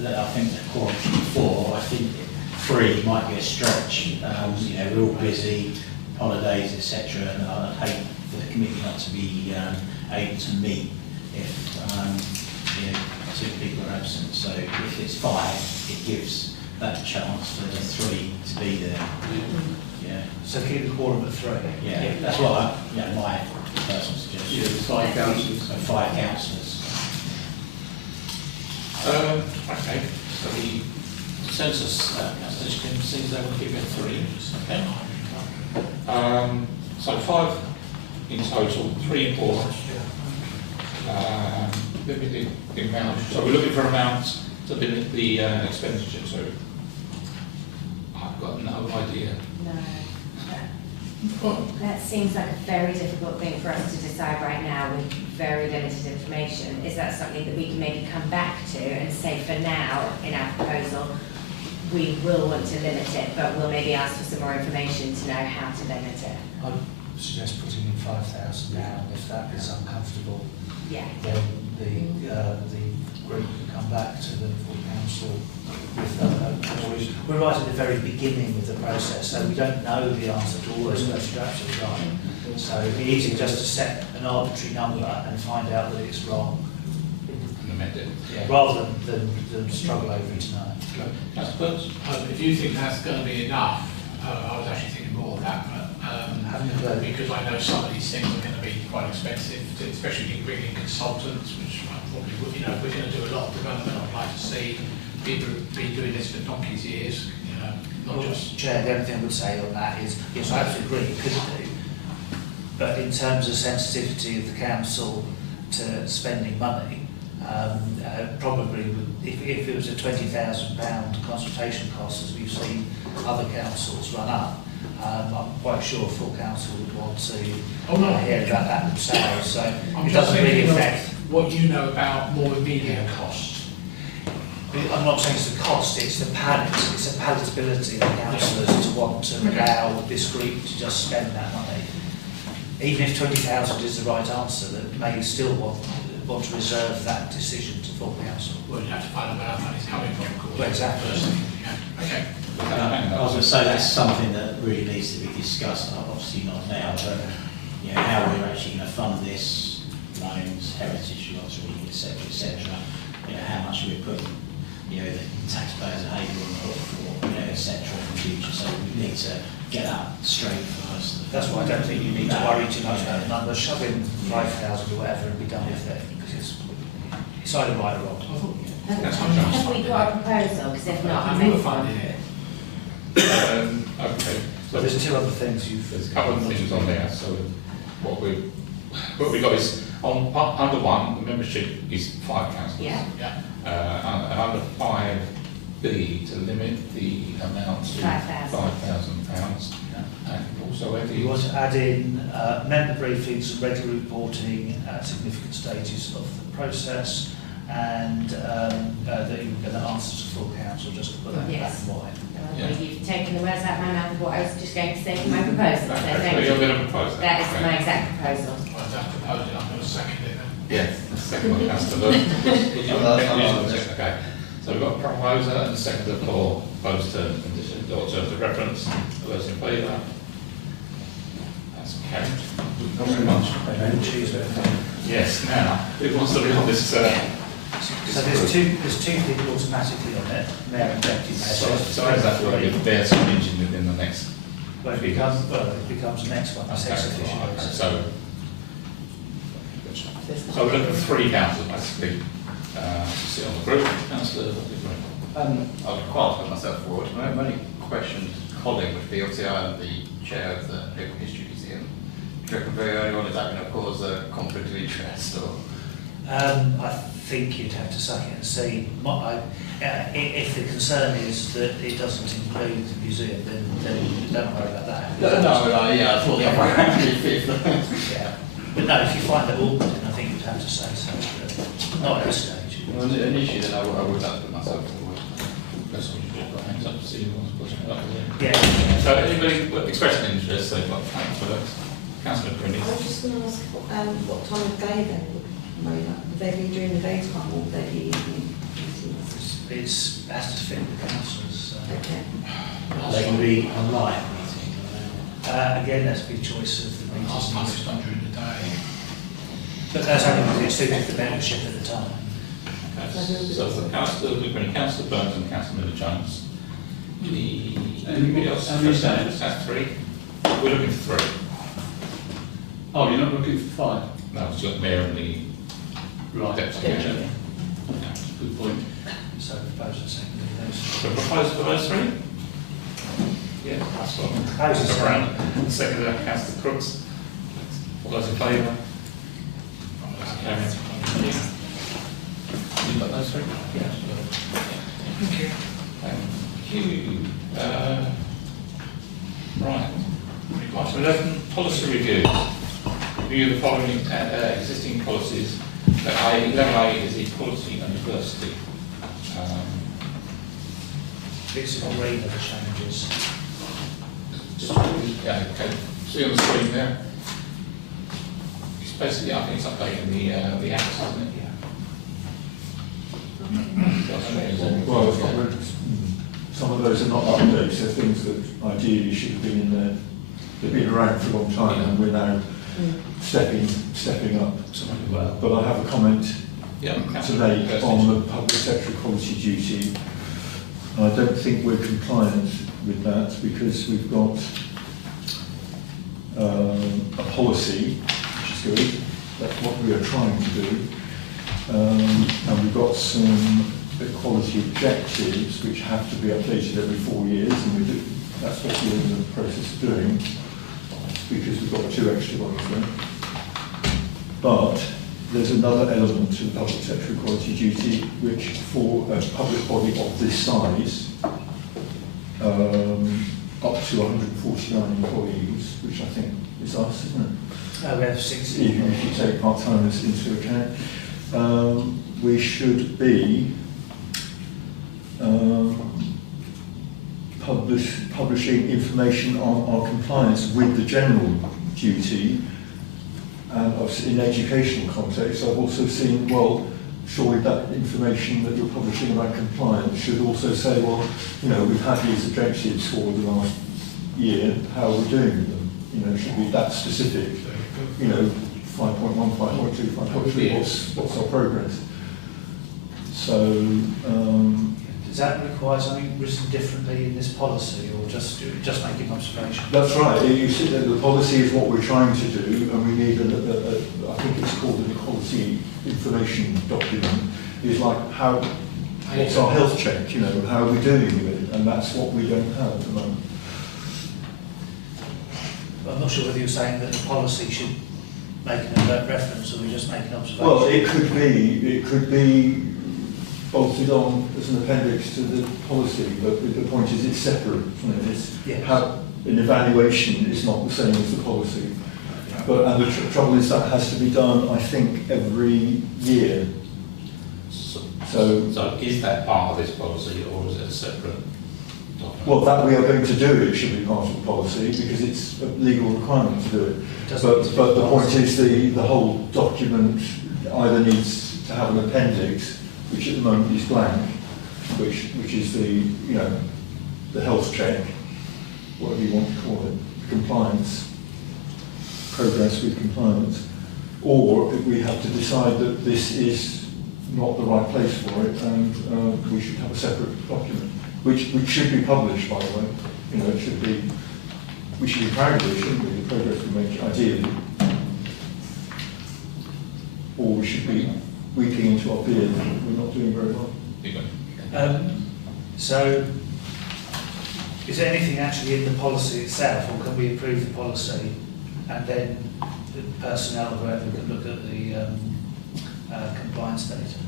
that I think the quorum should be 4. I think 3 might be a stretch. You know, we're all busy, holidays, etc., and I'd hate for the committee not to be able to meet if you know, 2 people are absent. So if it's 5, it gives that chance for the 3 to be there. Yeah. So keep the quorum at 3. Yeah, that's what I, you know, my personal suggestion. Yeah, 5 councillors. So 5 councillors. Okay, so the Census, seems they will keep it 3. Okay. So 5 in total, 3 in quorum. Limited amount. So we're looking for amounts to limit the expenditure. So I've got no idea. No. That seems like a very difficult thing for us to decide right now with very limited information. Is that something that we can maybe come back to and say for now in our proposal, we will want to limit it, but we'll maybe ask for some more information to know how to limit it? I'd suggest putting in £5,000 if that is uncomfortable. Yeah. Then the group can come back to the full council with we're right at the very beginning of the process, so we don't know the answer to all those questions. You're absolutely right. So it'd be easy just to set an arbitrary number and find out that it's wrong, yeah, rather than struggle over it tonight. If you think that's going to be enough, I was actually thinking more of that, but because I know some of these things are going to be quite expensive, especially if you bring in consultants, which I probably would, you know, we're going to do a lot of development. I'd like to see people who've been doing this for donkey's years, you know, not just... Chair, the only thing I would say on that is, yes, I absolutely agree, it could do, but in terms of sensitivity of the council to spending money, probably would, if it was a £20,000 consultation cost, as we've seen other councils run up, I'm quite sure full council would want to hear about that themselves. So it doesn't really affect what you know about more immediate costs. I'm not saying it's the cost, it's the it's a palatability of councillors to want to allow this group to just spend that money. Even if 20,000 is the right answer, that may still want to reserve that decision to full council. Well, you have to find out where that money's coming from, of course. Well, exactly. Yeah. Okay. I was going to say that's something that really needs to be discussed, obviously not now, but you know, how we're actually going to fund this, loans, heritage lottery, etc., you know, how much we're putting, you know, the taxpayers at Haverhill on the hook for, you know, etc. in the future. So we need to get that straight first. That's why I don't think you need to worry too much about the number. Shove in 5,000 or whatever and be done with it, because it's either right or wrong. Have we got a proposal? Because if not, I'll You were make finding it. Okay. So there's 2 other things There's a couple of things on there. So what we got is on under 1, the membership is 5 councillors. Yeah. And under 5B to limit the amount to £5,000. And also you want to add in member briefings and regular reporting at significant stages of the process, and that you're going to answer to full council, just to put that Yes. back in white. You've taken the words out of my mouth of what I was just going to say for my proposal. So thank you're you. going to propose that. That is my exact proposal. Well, if that's proposed, I'm going to second it then. Yes, the second one, councillor. Okay. So we've got a proposer and a seconder for both terms and conditions or terms of reference. All those in favour? That's carried. Thank you very much. Yes, now, who wants to be on this? So there's two people automatically on it, mayor and deputy mayor. So how does that work if they're changing within the next? Well, it becomes the next one, Okay, ex officio. right, okay. So we're looking for 3 councillors basically to sit on the group. Councillor, what do you think? I'd quite put myself forward. My only question to Colin would be, obviously I'm the chair of the Haverhill History Museum you reckon very early on is that going to cause a conflict of interest or? I think you'd have to suck it and see. If the concern is that it doesn't include the museum, then don't worry about that. No, yeah, I thought the other way around. Yeah. But no, if you find it awkward, then I think you'd have to say so. But not at this stage. Well, an issue that I would have to put myself forward. That's what you do, got hands up to see who wants to push it up. Yeah. So anybody expressing an interest, they've got Councillor Grindy. I was just going to ask what time of day they would made up. Would they be during the daytime or would they be evening meetings? It has to fit the councillors. Okay. They can be online meeting. Again, that's a big choice of the Last time it's meetings. done during the day. But that's only because it suited the membership at the time. Okay. So for Councillor Burns and Councillor Miller-Jones. Anybody else? That's three. We're looking for three. Oh, you're not looking for 5? No, it's got Mayor and the Right. Deputy Mayor. Yeah, good point. So proposal secondly, those. So proposal for those three? Yeah, that's what. Proposal Around. Second, Councillor Crooks. All those in favour? Carried. You got those three? Yeah. Thank you. Thank you. Right. Item 11, policy review. Review the following existing policies. 11A is equality and diversity. It's all read the changes. Yeah, okay. See on the screen there. It's basically, I think it's updating the act, isn't it? Well, some of those are not updates, they're things that ideally should have been in there. They've been around for a long time and we're now stepping up. But I have a comment to make on the public sector equality duty. I don't think we're compliant with that because we've got a policy, which is good, that's what we are trying to do, and we've got some equality objectives which have to be updated every 4 years, and we do, that's what we're in the process of doing because we've got 2 extra ones there. But there's another element to the public sector equality duty which for a public body of this size, up to 149 employees, which I think is us, isn't it? No, we have 60. Even if you take part-timers into account, we should be publishing information on our compliance with the general duty. And obviously in educational context, I've also seen, well, surely that information that you're publishing about compliance should also say, well, you know, we've had these objectives for the last year, how are we doing with them? You know, should be that specific, you know, 5.1, 5.2, 5.3, what's our progress? So, does that require something written differently in this policy, or just making observation? that's right. You see that the policy is what we're trying to do, and we need I think it's called an equality information document. Is like what's our health check? You know, how are we doing with it? And that's what we don't have at the moment. I'm not sure whether you're saying that the policy should make an alert reference, or we just make an observation. Well, it could be bolted on as an appendix to the policy, but the point is it's separate, isn't it? It's Yes. how an evaluation is not the same as the policy. And the trouble is that has to be done, I think, every year. So is that part of this policy, or is it a separate document? Well, that we are going to do it should be part of the policy because it's a legal requirement to do it. But the point is the whole document either needs to have an appendix, which at the moment is blank, which is the, you know, the health check, whatever you want to call it, compliance, progress with compliance, or we have to decide that this is not the right place for it, and we should have a separate document, which should be published, by the way. You know, it should be. We should be proud of it, shouldn't we? The progress we make, ideally, or we should be weeping into our beard that we're not doing very well. So, is there anything actually in the policy itself, or can we approve the policy and then the personnel, whoever, could look at the compliance data.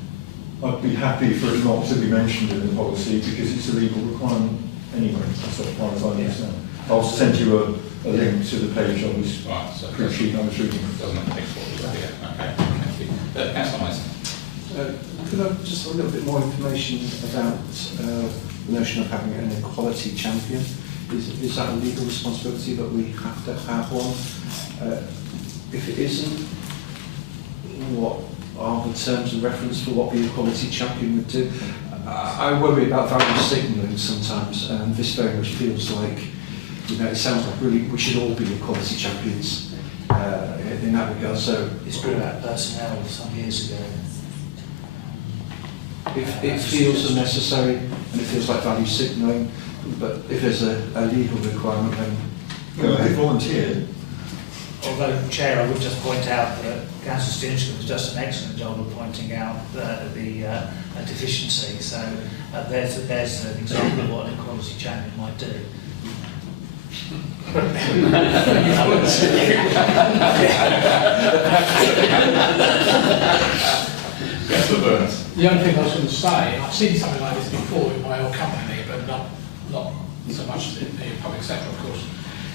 I'd be happy for it not to be mentioned in the policy because it's a legal requirement anyway, as far as I understand. I'll send you a link to the page I was reading. Doesn't take what was there. Okay, thank you. Councillor Mason. Could I just have a little bit more information about the notion of having an equality champion? Is that a legal responsibility that we have to have one? If it isn't, what are the terms of reference for what the equality champion would do? I worry about value signalling sometimes, and this very much feels like, you know, it sounds like really we should all be equality champions in that regard. So it's been about personnel some years ago. It feels unnecessary and it feels like value signalling, but if there's a legal requirement, then go ahead. Volunteer. Although, Chair, I would just point out that Councillor Stinchcombe has just an excellent job of pointing out the deficiency. So there's an example of what an equality champion might do. The only thing I was going to say, I've seen something like this before in my old company, but not so much in the public sector, of course,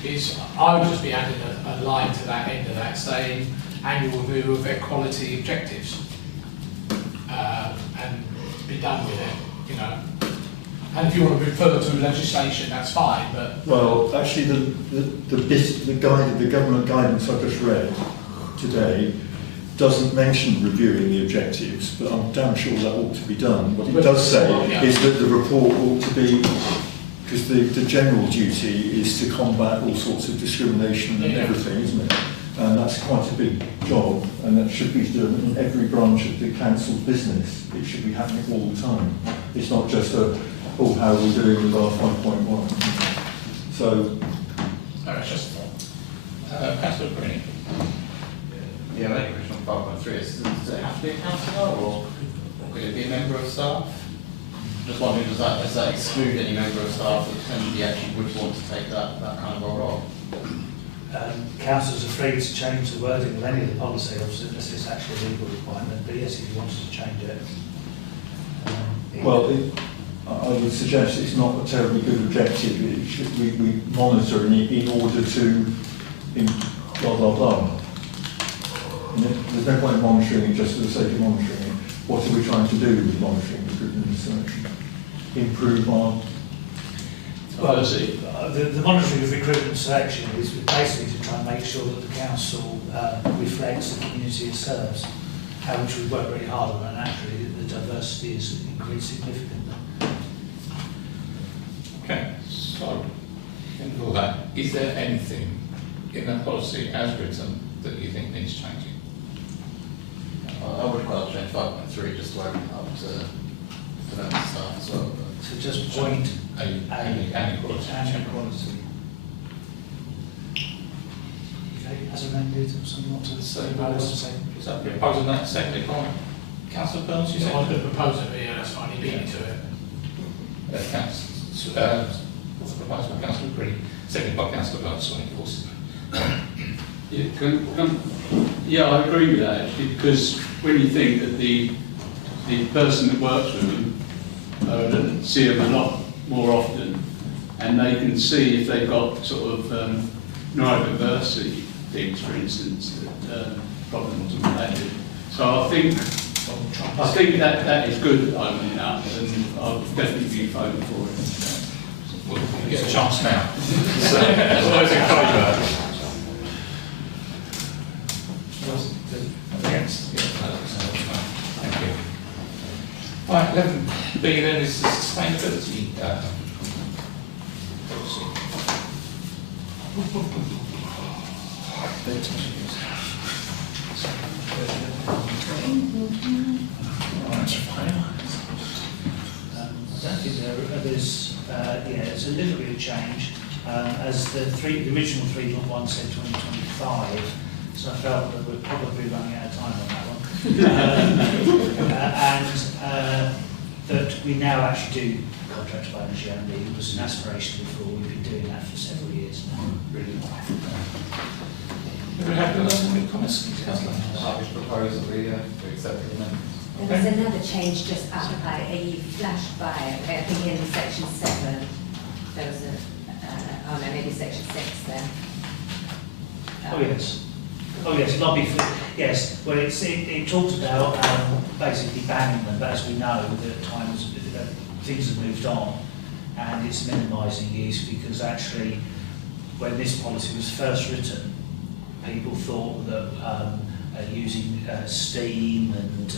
is I would just be adding a line to that end of that saying annual review of their quality objectives and be done with it, you know. And if you want to refer to legislation, that's fine, but... Well, actually the government guidance I just read today doesn't mention reviewing the objectives, but I'm damn sure that ought to be done. What it does say is that the report ought to be, because the general duty is to combat all sorts of discrimination and everything, isn't it? And that's quite a big job, and that should be done in every branch of the council's business. It should be happening all the time. It's not just how are we doing with our 5.1. So... That's just Councillor Green. Yeah, my question on 5.3 is, does it have to be a councillor or could it be a member of staff? Just wondering, does that exclude any member of staff that potentially actually would want to take that kind of a role? Councillors are free to change the wording of any of the policy, obviously, unless it's actually a legal requirement, but yes, if you wanted to change it. Well, I would suggest it's not a terribly good objective. We monitor in order to blah, blah, blah. There's no point in monitoring it just for the sake of monitoring it. What are we trying to do with monitoring recruitment and selection? Improve our policy. The monitoring of recruitment and selection is basically to try and make sure that the council reflects the community it serves, which we've worked really hard on, and actually the diversity has increased significantly. Okay, so in all that, is there anything in that policy as written that you think needs changing? I would quite like to change 5.3 just to open up to member staff as well. So just point and equality. Okay, as amended, or something not to the same. Is that proposing that seconded by Councillor Burns? You I said was going to propose it, but yeah, that's fine, you beat me to it. What's the proposal by Councillor Green? Seconded by Councillor Burns, so of course. Yeah, I agree with that actually, because when you think that the person that works with them see them a lot more often, and they can see if they've got sort of neurodiversity things, for instance, problems related. So I think that is good opening up, and I'll definitely be voting for it. We'll get a chance now. So, those in favour? Against? Thank you. Right, 11B then is the sustainability policy. I don't think there's it's a little bit of change, as the original 3.1 said 2025, so I felt that we're probably running out of time on that one. And that we now actually do contracts by energy only. It was an aspiration before, we've been doing that for several years now. Really. Do we have any comments, Councillor? I would propose that we accept the amendment. There was another change just up by, you flashed by it, I think in section 7, there was oh no, maybe section 6 there. Oh, yes. Oh, yes, lobby for, yes, well, it talks about basically banning them, but as we know, that times, things have moved on, and it's minimising use, because actually, when this policy was first written, people thought that using steam and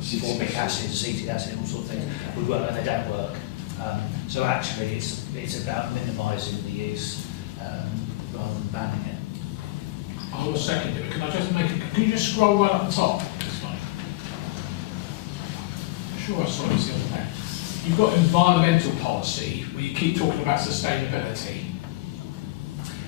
formic acid, acetic acid, all sorts of things would work, and they don't work. So actually, it's about minimising the use rather than banning it. I will second it. Can I just make it? Can you just scroll right up the top? This one. Sure, I saw this the other day. You've got environmental policy where you keep talking about sustainability.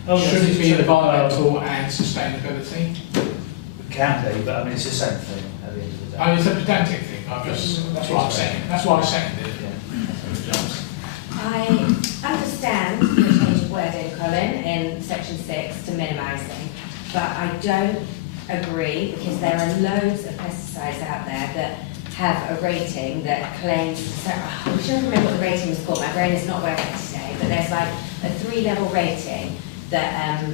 Oh, yes, should it be it's environmental and sustainability? It can be, but I mean, it's the same thing at the end of the day. Oh, it's a pedantic thing. That's why I'm saying. That's why I seconded it. I understand the change of wording, Colin, in section 6 to minimising, but I don't agree, because there are loads of pesticides out there that have a rating that claims, so, I wish I remember what the rating was called, my brain is not working today, but there's like a 3-level rating that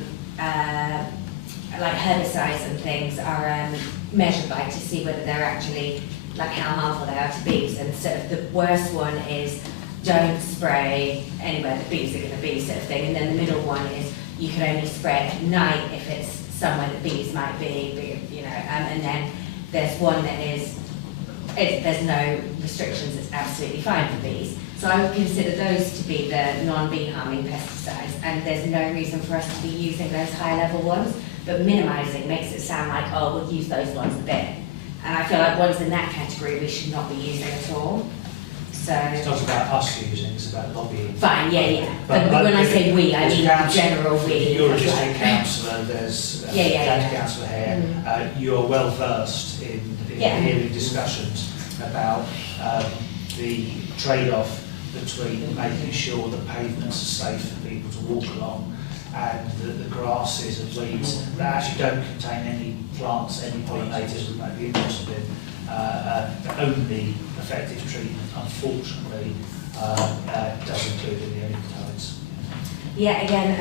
like herbicides and things are measured by to see whether they're actually, like how harmful they are to bees, and sort of the worst one is don't spray anywhere that bees are going to be, sort of thing, and then the middle one is you can only spray at night if it's somewhere that bees might be, you know, and then there's one that is, there's no restrictions, it's absolutely fine for bees. So I would consider those to be the non-bee harming pesticides, and there's no reason for us to be using those high level ones, but minimising makes it sound like, oh, we'll use those ones a bit. And I feel like ones in that category we should not be using at all. So It's not about us using, it's about lobbying. fine, yeah. But when I say we, I mean general we. You're a district councillor, there's county councillor here. You're well versed in hearing discussions about the trade-off between making sure that pavements are safe for people to walk along, and the grasses and weeds that actually don't contain any plants, any pollinators we might be interested in. The only effective treatment, unfortunately, does include the neonicotinoids. Yeah, again,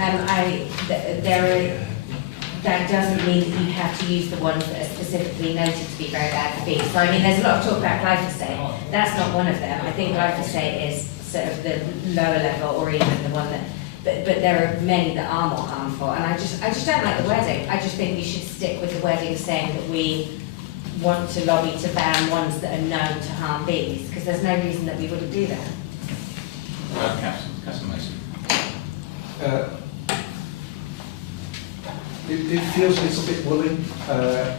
that doesn't mean that you have to use the ones that are specifically noted to be very bad for bees. So I mean, there's a lot of talk about glyphosate. That's not one of them. I think glyphosate is sort of the lower level, or even the one that. But there are many that are more harmful, and I just don't like the wording. I just think we should stick with the wording saying that we want to lobby to ban ones that are known to harm bees, because there's no reason that we wouldn't do that. Councillor Mason. It feels a little bit woolly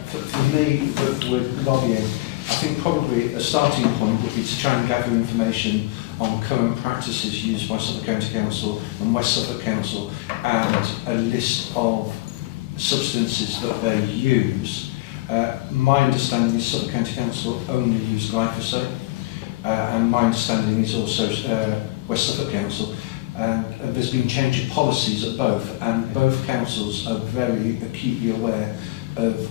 for me with lobbying. I think probably a starting point would be to try and gather information on current practices used by Suffolk County Council and West Suffolk Council, and a list of substances that they use. My understanding is Suffolk County Council only use glyphosate, and my understanding is also West Suffolk Council. And there's been change of policies at both, and both councils are very acutely aware of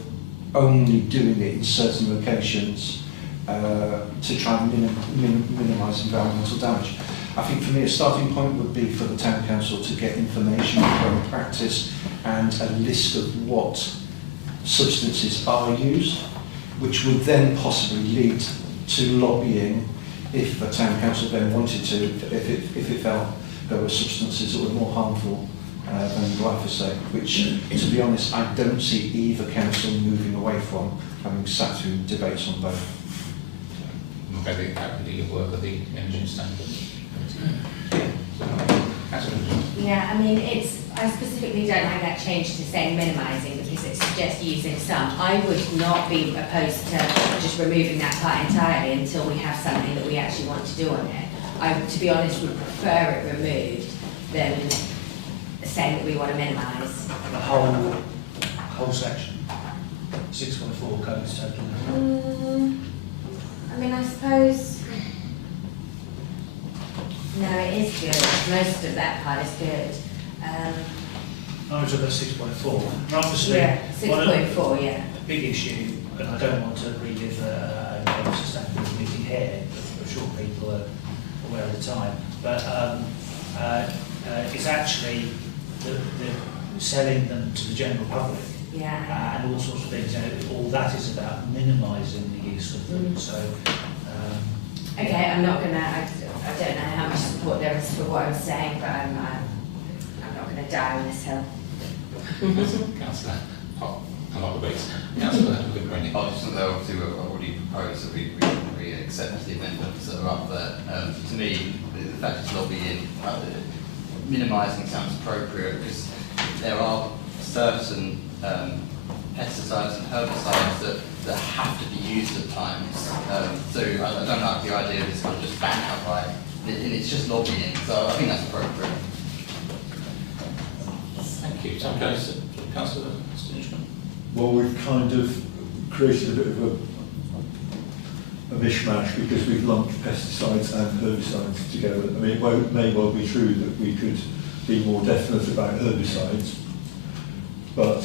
only doing it in certain locations to try and minimise environmental damage. I think for me a starting point would be for the town council to get information on current practice and a list of what substances are used, which would then possibly lead to lobbying if the town council then wanted to, if it felt there were substances that were more harmful than glyphosate, which, to be honest, I don't see either council moving away from, having sat through debates on both. Maybe that would be the work of the Energy Standards. Yeah, I mean, I specifically don't like that change to saying minimising, because it suggests using some. I would not be opposed to just removing that part entirely until we have something that we actually want to do on it. I, to be honest, would prefer it removed than saying that we want to minimise. The whole section, 6.4 codes total. I mean, I suppose, no, it is good. Most of that part is good. I was about 6.4. And obviously, Yeah, one of 6.4, yeah. a big issue, and I don't want to relive a sustainability meeting here, I'm sure people are aware of the time, but it's actually the selling them to the general public. Yeah. And all sorts of things. All that is about minimising the use of them. So, Okay, I'm not gonna. I don't know how much support there is for what I was saying, but I'm not gonna die on this hill. Councillor, I like the beats. Councillor, good morning. Obviously, we've already proposed that we accept the amendments that are up there. To me, the fact it's lobbying, minimising sounds appropriate because there are certain pesticides and herbicides that have to be used at times. So I don't like the idea of this kind of just ban outright. It's just lobbying, so I think that's appropriate. Thank you. Okay, so Councillor Stinchman. Well, we've kind of created a bit of a mishmash because we've lumped pesticides and herbicides together. I mean, it may well be true that we could be more definite about herbicides, but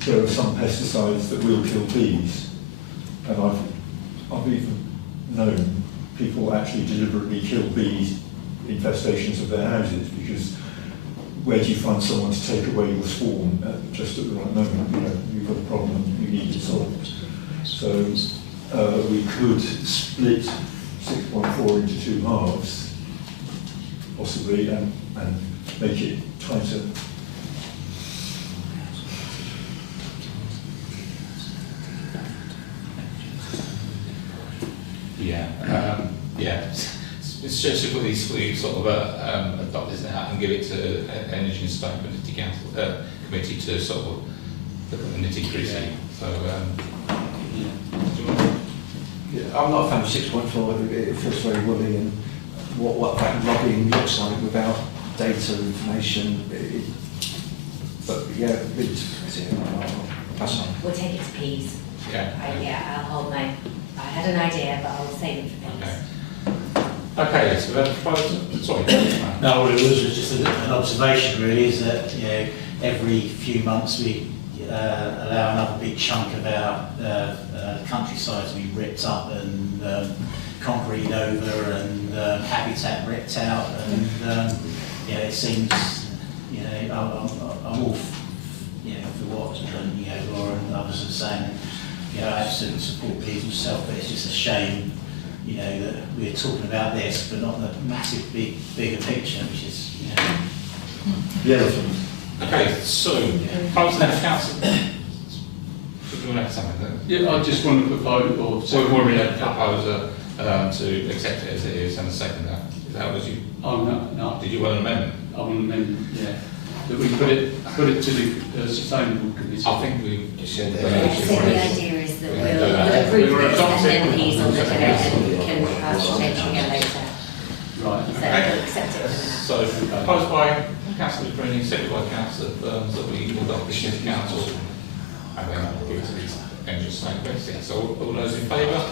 there are some pesticides that will kill bees, and I've even known people actually deliberately kill bee infestations of their houses because where do you find someone to take away your swarm just at the right moment? You know, you've got a problem and you need it solved. So we could split 6.4 into two halves, possibly, and make it tighter. Yeah. It's just if we sort of adopt this now and give it to Energy and Sustainability Council Committee to sort of look at the nitty-gritty. Yeah. So, I'm not a fan of 6.4. It feels very woolly, and what that lobbying looks like without data information. But yeah, I'll pass on. We'll take it to peas. yeah. I'll hold my. I had an idea, but I'll save it for peas. Okay. Okay, so we have a proposal. Sorry. No, what it was just an observation really, is that, you know, every few months we allow another big chunk of our countryside to be ripped up and concrete over and habitat ripped out, and it seems, I'm all for what Laura and others are saying. I absolutely support these myself, but it's just a shame, that we're talking about this, but not the massive, bigger picture, which is, The elephant. Okay, so proposal now, Council. Do you want to have something? Yeah, I just want to propose, or So we've already had a proposer to accept it as it is, and a second that. Is that what you? Oh no. Did you want an amendment? I want an amendment. Yeah. That we put it to the sustainable committee. I think we just said So the idea is that we'll approve this and then these will look at it and can pass the change again later. Right. So we'll accept it for So proposed by Councillor Green, seconded by Councillor Burns, that we adopt this as council. And then give it to the Energy Sustainability. So all those in favour?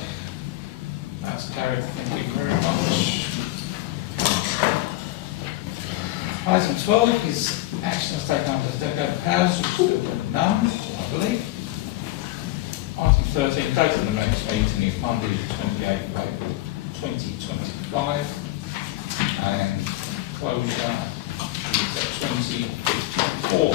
That's carried. Thank you very much. Item 12 is action to take under the delegate powers, which still got none, I believe. Item 13, date of the next meeting is Monday, 28th of April 2025, and closure is at 2054.